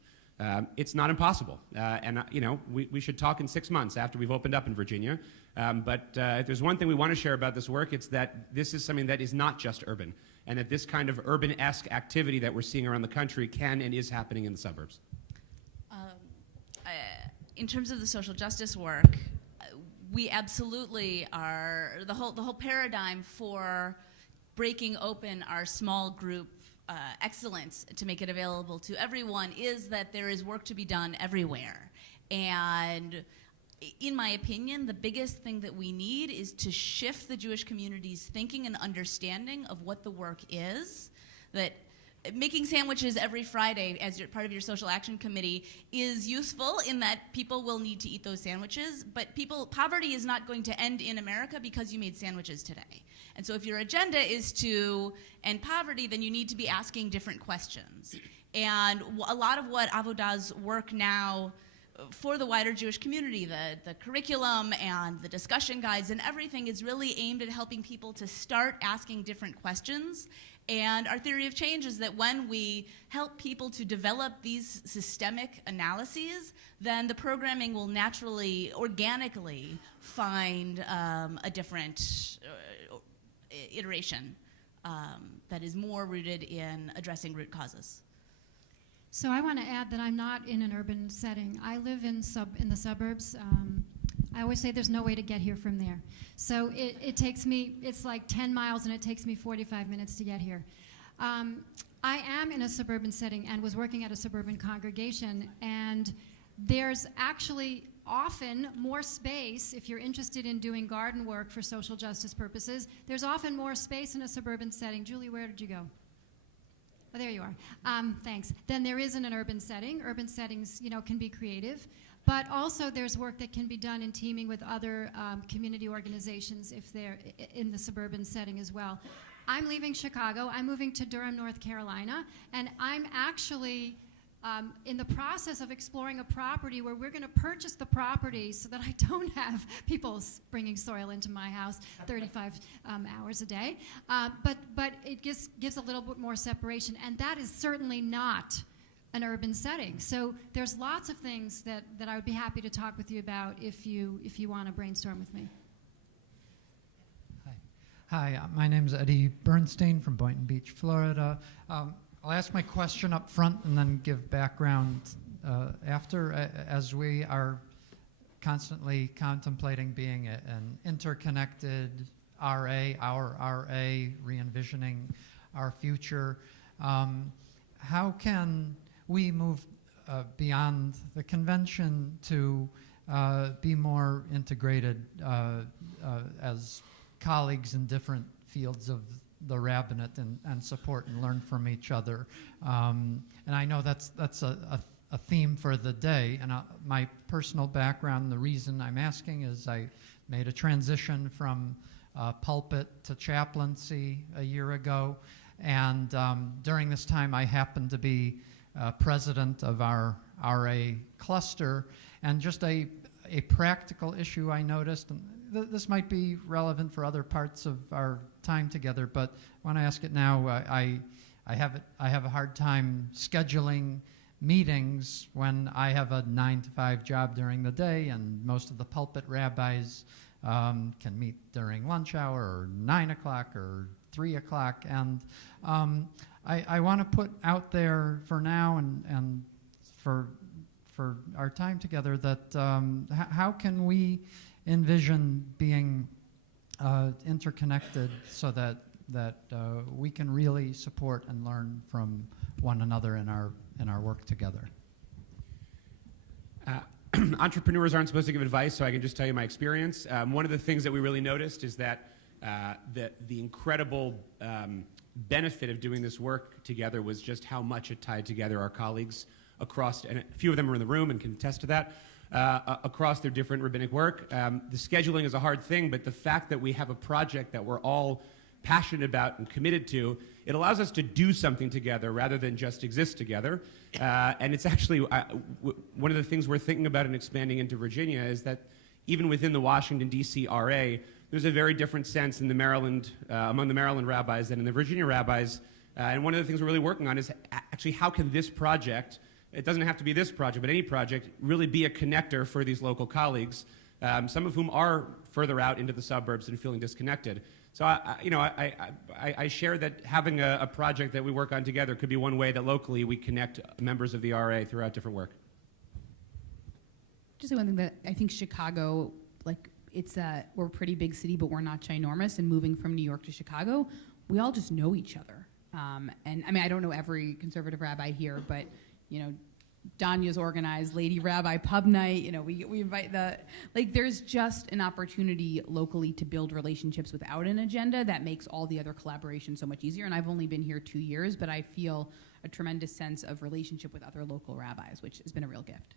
It's not impossible, and we should talk in 6 months after we've opened up in Virginia. But if there's one thing we want to share about this work, it's that this is something that is not just urban, and that this kind of urban-esque activity that we're seeing around the country can and is happening in the suburbs. In terms of the social justice work, we absolutely are the whole paradigm for breaking open our small group excellence to make it available to everyone is that there is work to be done everywhere. And in my opinion, the biggest thing that we need is to shift the Jewish community's thinking and understanding of what the work is. That making sandwiches every Friday as part of your social action committee is useful in that people will need to eat those sandwiches, but poverty is not going to end in America because you made sandwiches today. And so if your agenda is to end poverty, then you need to be asking different questions. And a lot of what Avoda's work now for the wider Jewish community, the curriculum and the discussion guides and everything is really aimed at helping people to start asking different questions. And our theory of change is that when we help people to develop these systemic analyses, then the programming will naturally, organically find a different iteration that is more rooted in addressing root causes. So I want to add that I'm not in an urban setting. I live in the suburbs. I always say there's no way to get here from there. So it takes me, it's like 10 miles and it takes me 45 minutes to get here. I am in a suburban setting and was working at a suburban congregation, and there's actually often more space, if you're interested in doing garden work for social justice purposes, there's often more space in a suburban setting. Julie, where did you go? Oh, there you are. Thanks. Then there is in an urban setting. Urban settings, can be creative. But also there's work that can be done in teaming with other community organizations if they're in the suburban setting as well. I'm leaving Chicago. I'm moving to Durham, North Carolina. And I'm actually in the process of exploring a property where we're going to purchase the property so that I don't have people bringing soil into my house 35 hours a day. But it gives a little bit more separation. And that is certainly not an urban setting. So there's lots of things that I would be happy to talk with you about if you want to brainstorm with me. Hi, my name is Eddie Bernstein from Boynton Beach, Florida. I'll ask my question up front and then give background after, as we are constantly contemplating being an interconnected RA, our RA, re-envisioning our future. How can we move beyond the convention to be more integrated as colleagues in different fields of the Rabbinate and support and learn from each other? And I know that's a theme for the day. And my personal background, the reason I'm asking is I made a transition from pulpit to chaplaincy a year ago. And during this time, I happened to be president of our RA cluster. And just a practical issue I noticed, and this might be relevant for other parts of our time together, but I want to ask it now. I have a hard time scheduling meetings when I have a 9-to-5 job during the day, and most of the pulpit rabbis can meet during lunch hour or 9 o'clock or 3 o'clock. And I want to put out there for now and for our time together that how can we envision being interconnected so that we can really support and learn from one another in our work together? Entrepreneurs aren't supposed to give advice, so I can just tell you my experience. One of the things that we really noticed is that the incredible benefit of doing this work together was just how much it tied together our colleagues across, and a few of them are in the room and can attest to that, across their different rabbinic work. The scheduling is a hard thing, but the fact that we have a project that we're all passionate about and committed to, it allows us to do something together rather than just exist together. And it's actually, one of the things we're thinking about and expanding into Virginia is that even within the Washington, D.C. RA, there's a very different sense in the Maryland, among the Maryland rabbis than in the Virginia rabbis. And one of the things we're really working on is actually how can this project, it doesn't have to be this project, but any project, really be a connector for these local colleagues, some of whom are further out into the suburbs and feeling disconnected. So I share that having a project that we work on together could be one way that locally we connect members of the RA throughout different work. Just say one thing that I think Chicago, like, we're a pretty big city, but we're not ginormous. And moving from New York to Chicago, we all just know each other. And I mean, I don't know every conservative rabbi here, but Danya's organized Lady Rabbi Pub Night. We invite there's just an opportunity locally to build relationships without an agenda that makes all the other collaboration so much easier. And I've only been here 2 years, but I feel a tremendous sense of relationship with other local rabbis, which has been a real gift.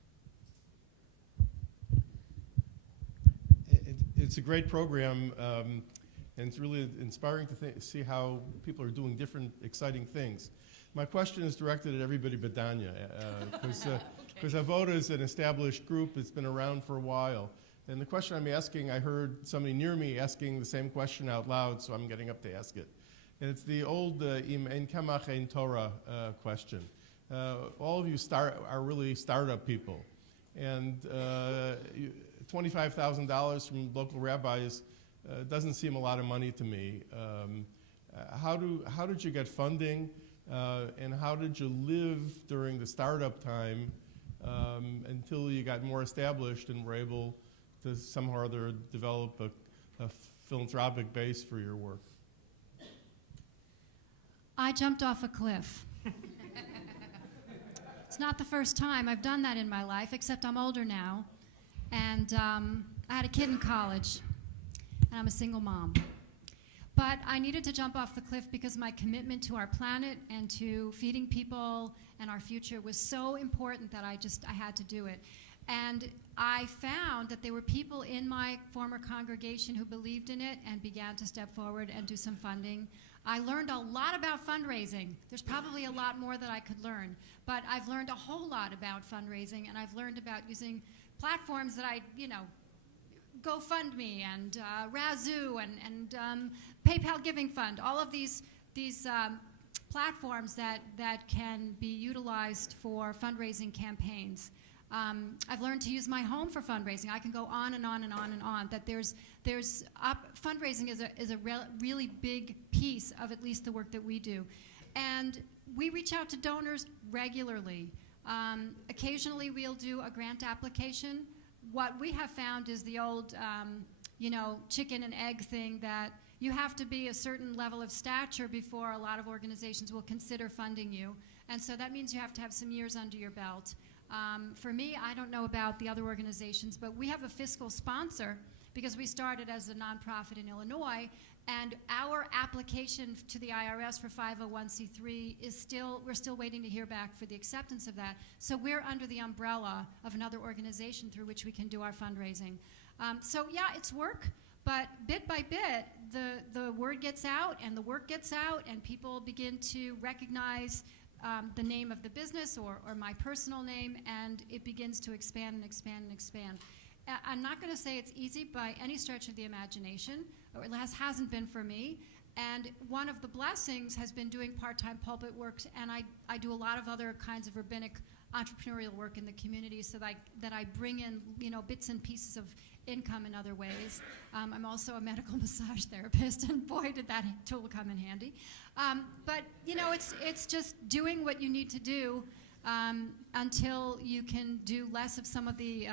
It's a great program, and it's really inspiring to see how people are doing different exciting things. My question is directed at everybody but Danya, because Avoda is an established group. It's been around for a while. And the question I'm asking, I heard somebody near me asking the same question out loud, so I'm getting up to ask it. And it's the old Im Ein Kamach Ein Torah question. All of you are really startup people. And $25,000 from local rabbis doesn't seem a lot of money to me. How did you get funding? And how did you live during the startup time until you got more established and were able to somehow or other develop a philanthropic base for your work? I jumped off a cliff. It's not the first time I've done that in my life, except I'm older now. And I had a kid in college, and I'm a single mom. But I needed to jump off the cliff because my commitment to our planet and to feeding people and our future was so important that I had to do it. And I found that there were people in my former congregation who believed in it and began to step forward and do some funding. I learned a lot about fundraising. There's probably a lot more that I could learn, but I've learned a whole lot about fundraising, and I've learned about using platforms that GoFundMe and Razoo and PayPal Giving Fund, all of these platforms that can be utilized for fundraising campaigns. I've learned to use my home for fundraising. I can go on and on and on and on. That fundraising is a really big piece of at least the work that we do, and we reach out to donors regularly. Occasionally, we'll do a grant application. What we have found is the old, chicken and egg thing that you have to be a certain level of stature before a lot of organizations will consider funding you, and so that means you have to have some years under your belt. For me, I don't know about the other organizations, but we have a fiscal sponsor because we started as a nonprofit in Illinois, and our application to the IRS for 501c3 we're still waiting to hear back for the acceptance of that. So we're under the umbrella of another organization through which we can do our fundraising. So yeah, it's work, but bit by bit, the word gets out and the work gets out, and people begin to recognize the name of the business or my personal name, and it begins to expand and expand and expand. I'm not going to say it's easy by any stretch of the imagination, or it hasn't been for me. And one of the blessings has been doing part-time pulpit work, and I do a lot of other kinds of rabbinic entrepreneurial work in the community, so that I bring in bits and pieces of income in other ways. I'm also a medical massage therapist, and boy, did that tool come in handy. But it's just doing what you need to do until you can do less of some of the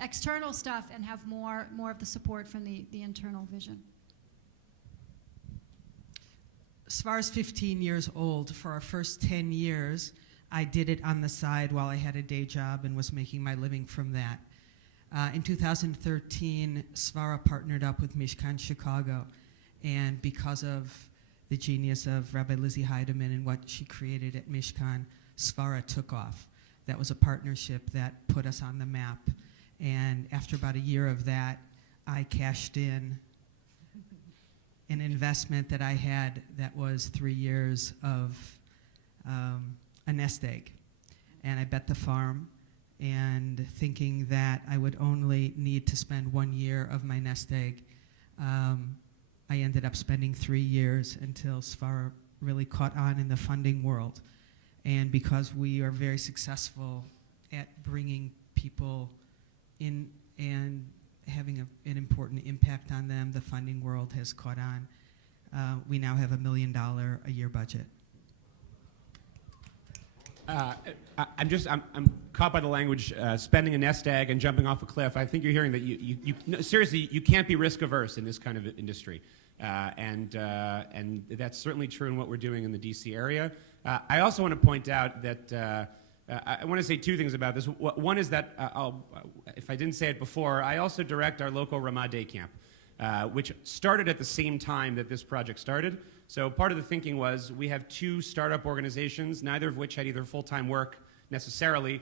external stuff and have more of the support from the internal vision. As far as 15 years old, for our first 10 years, I did it on the side while I had a day job and was making my living from that. In 2013, Svara partnered up with Mishkan Chicago, and because of the genius of Rabbi Lizzie Heidemann and what she created at Mishkan, Svara took off. That was a partnership that put us on the map, and after about a year of that, I cashed in an investment that I had that was 3 years of a nest egg. And I bet the farm, and thinking that I would only need to spend 1 year of my nest egg, I ended up spending 3 years until Svara really caught on in the funding world. And because we are very successful at bringing people in and having an important impact on them, the funding world has caught on. We now have $1 million a year budget. I'm caught by the language, spending a nest egg and jumping off a cliff. I think you're hearing that no, seriously, you can't be risk averse in this kind of industry. And that's certainly true in what we're doing in the DC area. I also want to point out that I want to say two things about this. One is that, if I didn't say it before, I also direct our local Ramah Day Camp, which started at the same time that this project started. So part of the thinking was we have two startup organizations, neither of which had either full-time work necessarily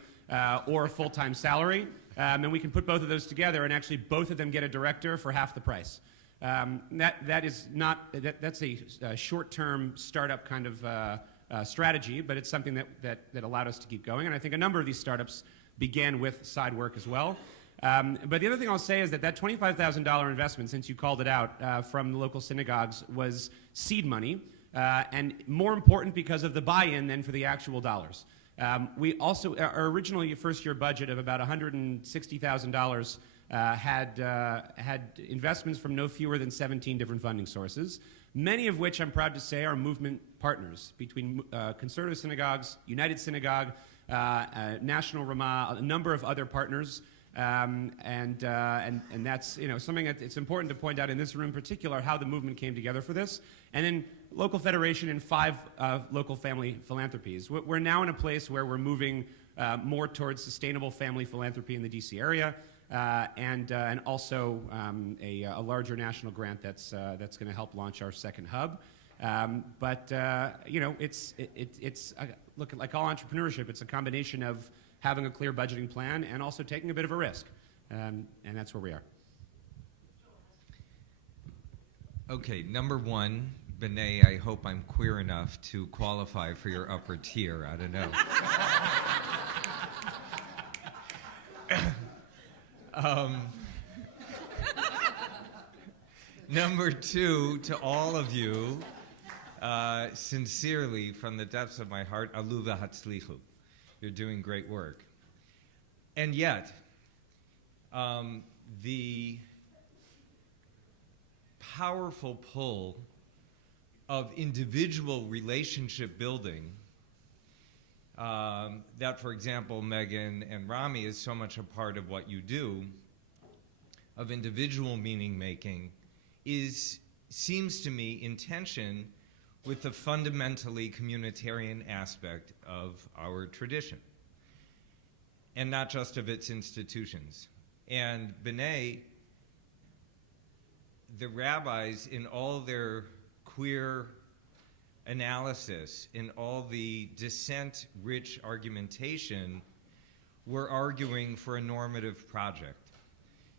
or a full-time salary. And we can put both of those together, and actually both of them get a director for half the price. That's a short-term startup kind of strategy, but it's something that allowed us to keep going. And I think a number of these startups began with side work as well. But the other thing I'll say is that $25,000 investment, since you called it out, from the local synagogues was seed money, and more important because of the buy-in than for the actual dollars. We also, our original first-year budget of about $160,000 had investments from no fewer than 17 different funding sources, many of which I'm proud to say are movement partners between conservative synagogues, United Synagogue, National Ramah, a number of other partners. And that's something that it's important to point out in this room in particular, how the movement came together for this. And then local federation and 5 local family philanthropies. We're now in a place where we're moving more towards sustainable family philanthropy in the DC area, and also a larger national grant that's going to help launch our second hub. It's look, like all entrepreneurship, it's a combination of having a clear budgeting plan and also taking a bit of a risk, and that's where we are. Okay, number one, Benay, I hope I'm queer enough to qualify for your upper tier. I don't know. Number two, to all of you, sincerely, from the depths of my heart, alu v'hatzlichu. You're doing great work. And yet, the powerful pull of individual relationship building that, for example, Megan and Rami is so much a part of what you do, of individual meaning making, seems to me in tension with the fundamentally communitarian aspect of our tradition, and not just of its institutions. And Benay, the rabbis, in all their queer analysis, in all the dissent-rich argumentation, were arguing for a normative project.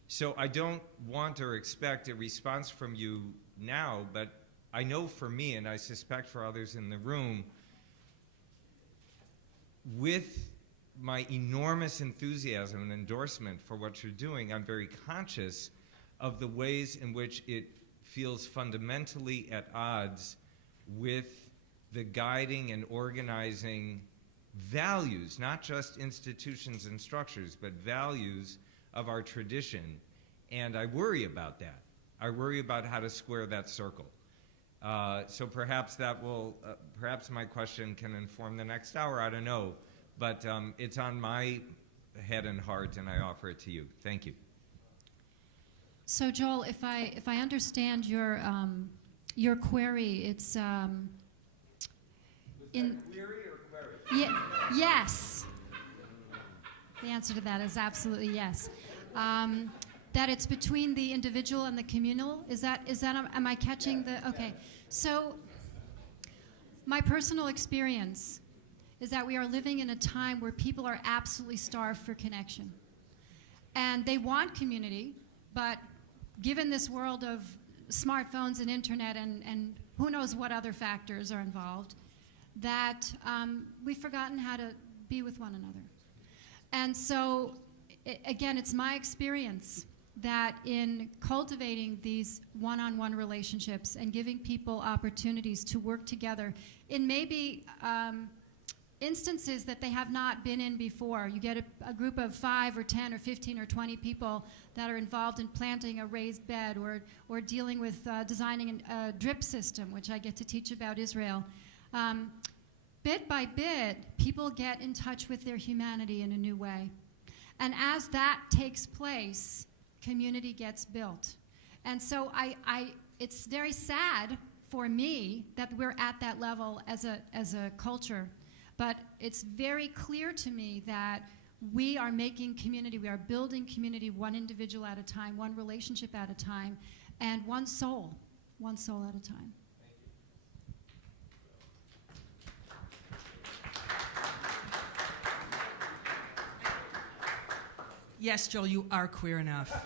So I don't want or expect a response from you now, but I know for me, and I suspect for others in the room, with my enormous enthusiasm and endorsement for what you're doing, I'm very conscious of the ways in which it feels fundamentally at odds with the guiding and organizing values, not just institutions and structures, but values of our tradition. And I worry about that. I worry about how to square that circle. So perhaps that will, perhaps my question can inform the next hour, I don't know. But it's on my head and heart, and I offer it to you. Thank you. So Joel, if I understand your query, it's in query or query? yes. The answer to that is absolutely yes. That it's between the individual and the communal. Is that am I catching the okay? So my personal experience is that we are living in a time where people are absolutely starved for connection. And they want community, but given this world of smartphones and internet and who knows what other factors are involved, that we've forgotten how to be with one another. And so, again, it's my experience that in cultivating these one-on-one relationships and giving people opportunities to work together in maybe instances that they have not been in before. You get a group of 5 or 10 or 15 or 20 people that are involved in planting a raised bed or dealing with designing a drip system, which I get to teach about Israel. Bit by bit, people get in touch with their humanity in a new way. And as that takes place, community gets built. And so it's very sad for me that we're at that level as a culture. But it's very clear to me that we are making community, we are building community one individual at a time, one relationship at a time, and one soul at a time. Yes, Joel, you are queer enough.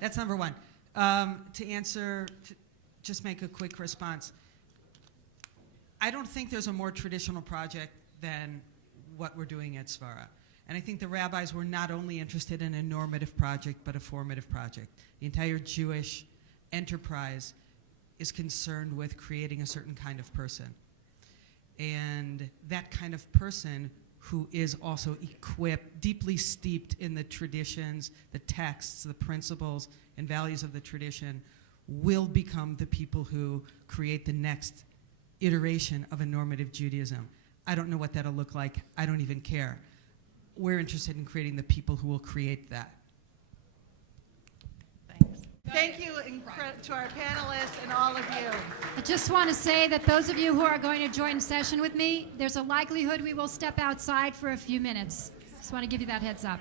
That's number one. Just make a quick response. I don't think there's a more traditional project than what we're doing at Svara. And I think the rabbis were not only interested in a normative project, but a formative project. The entire Jewish enterprise is concerned with creating a certain kind of person. And that kind of person who is also equipped, deeply steeped in the traditions, the texts, the principles, and values of the tradition, will become the people who create the next iteration of a normative Judaism. I don't know what that'll look like. I don't even care. We're interested in creating the people who will create that. Thank you to our panelists and all of you. I just want to say that those of you who are going to join session with me, there's a likelihood we will step outside for a few minutes. Just want to give you that heads up.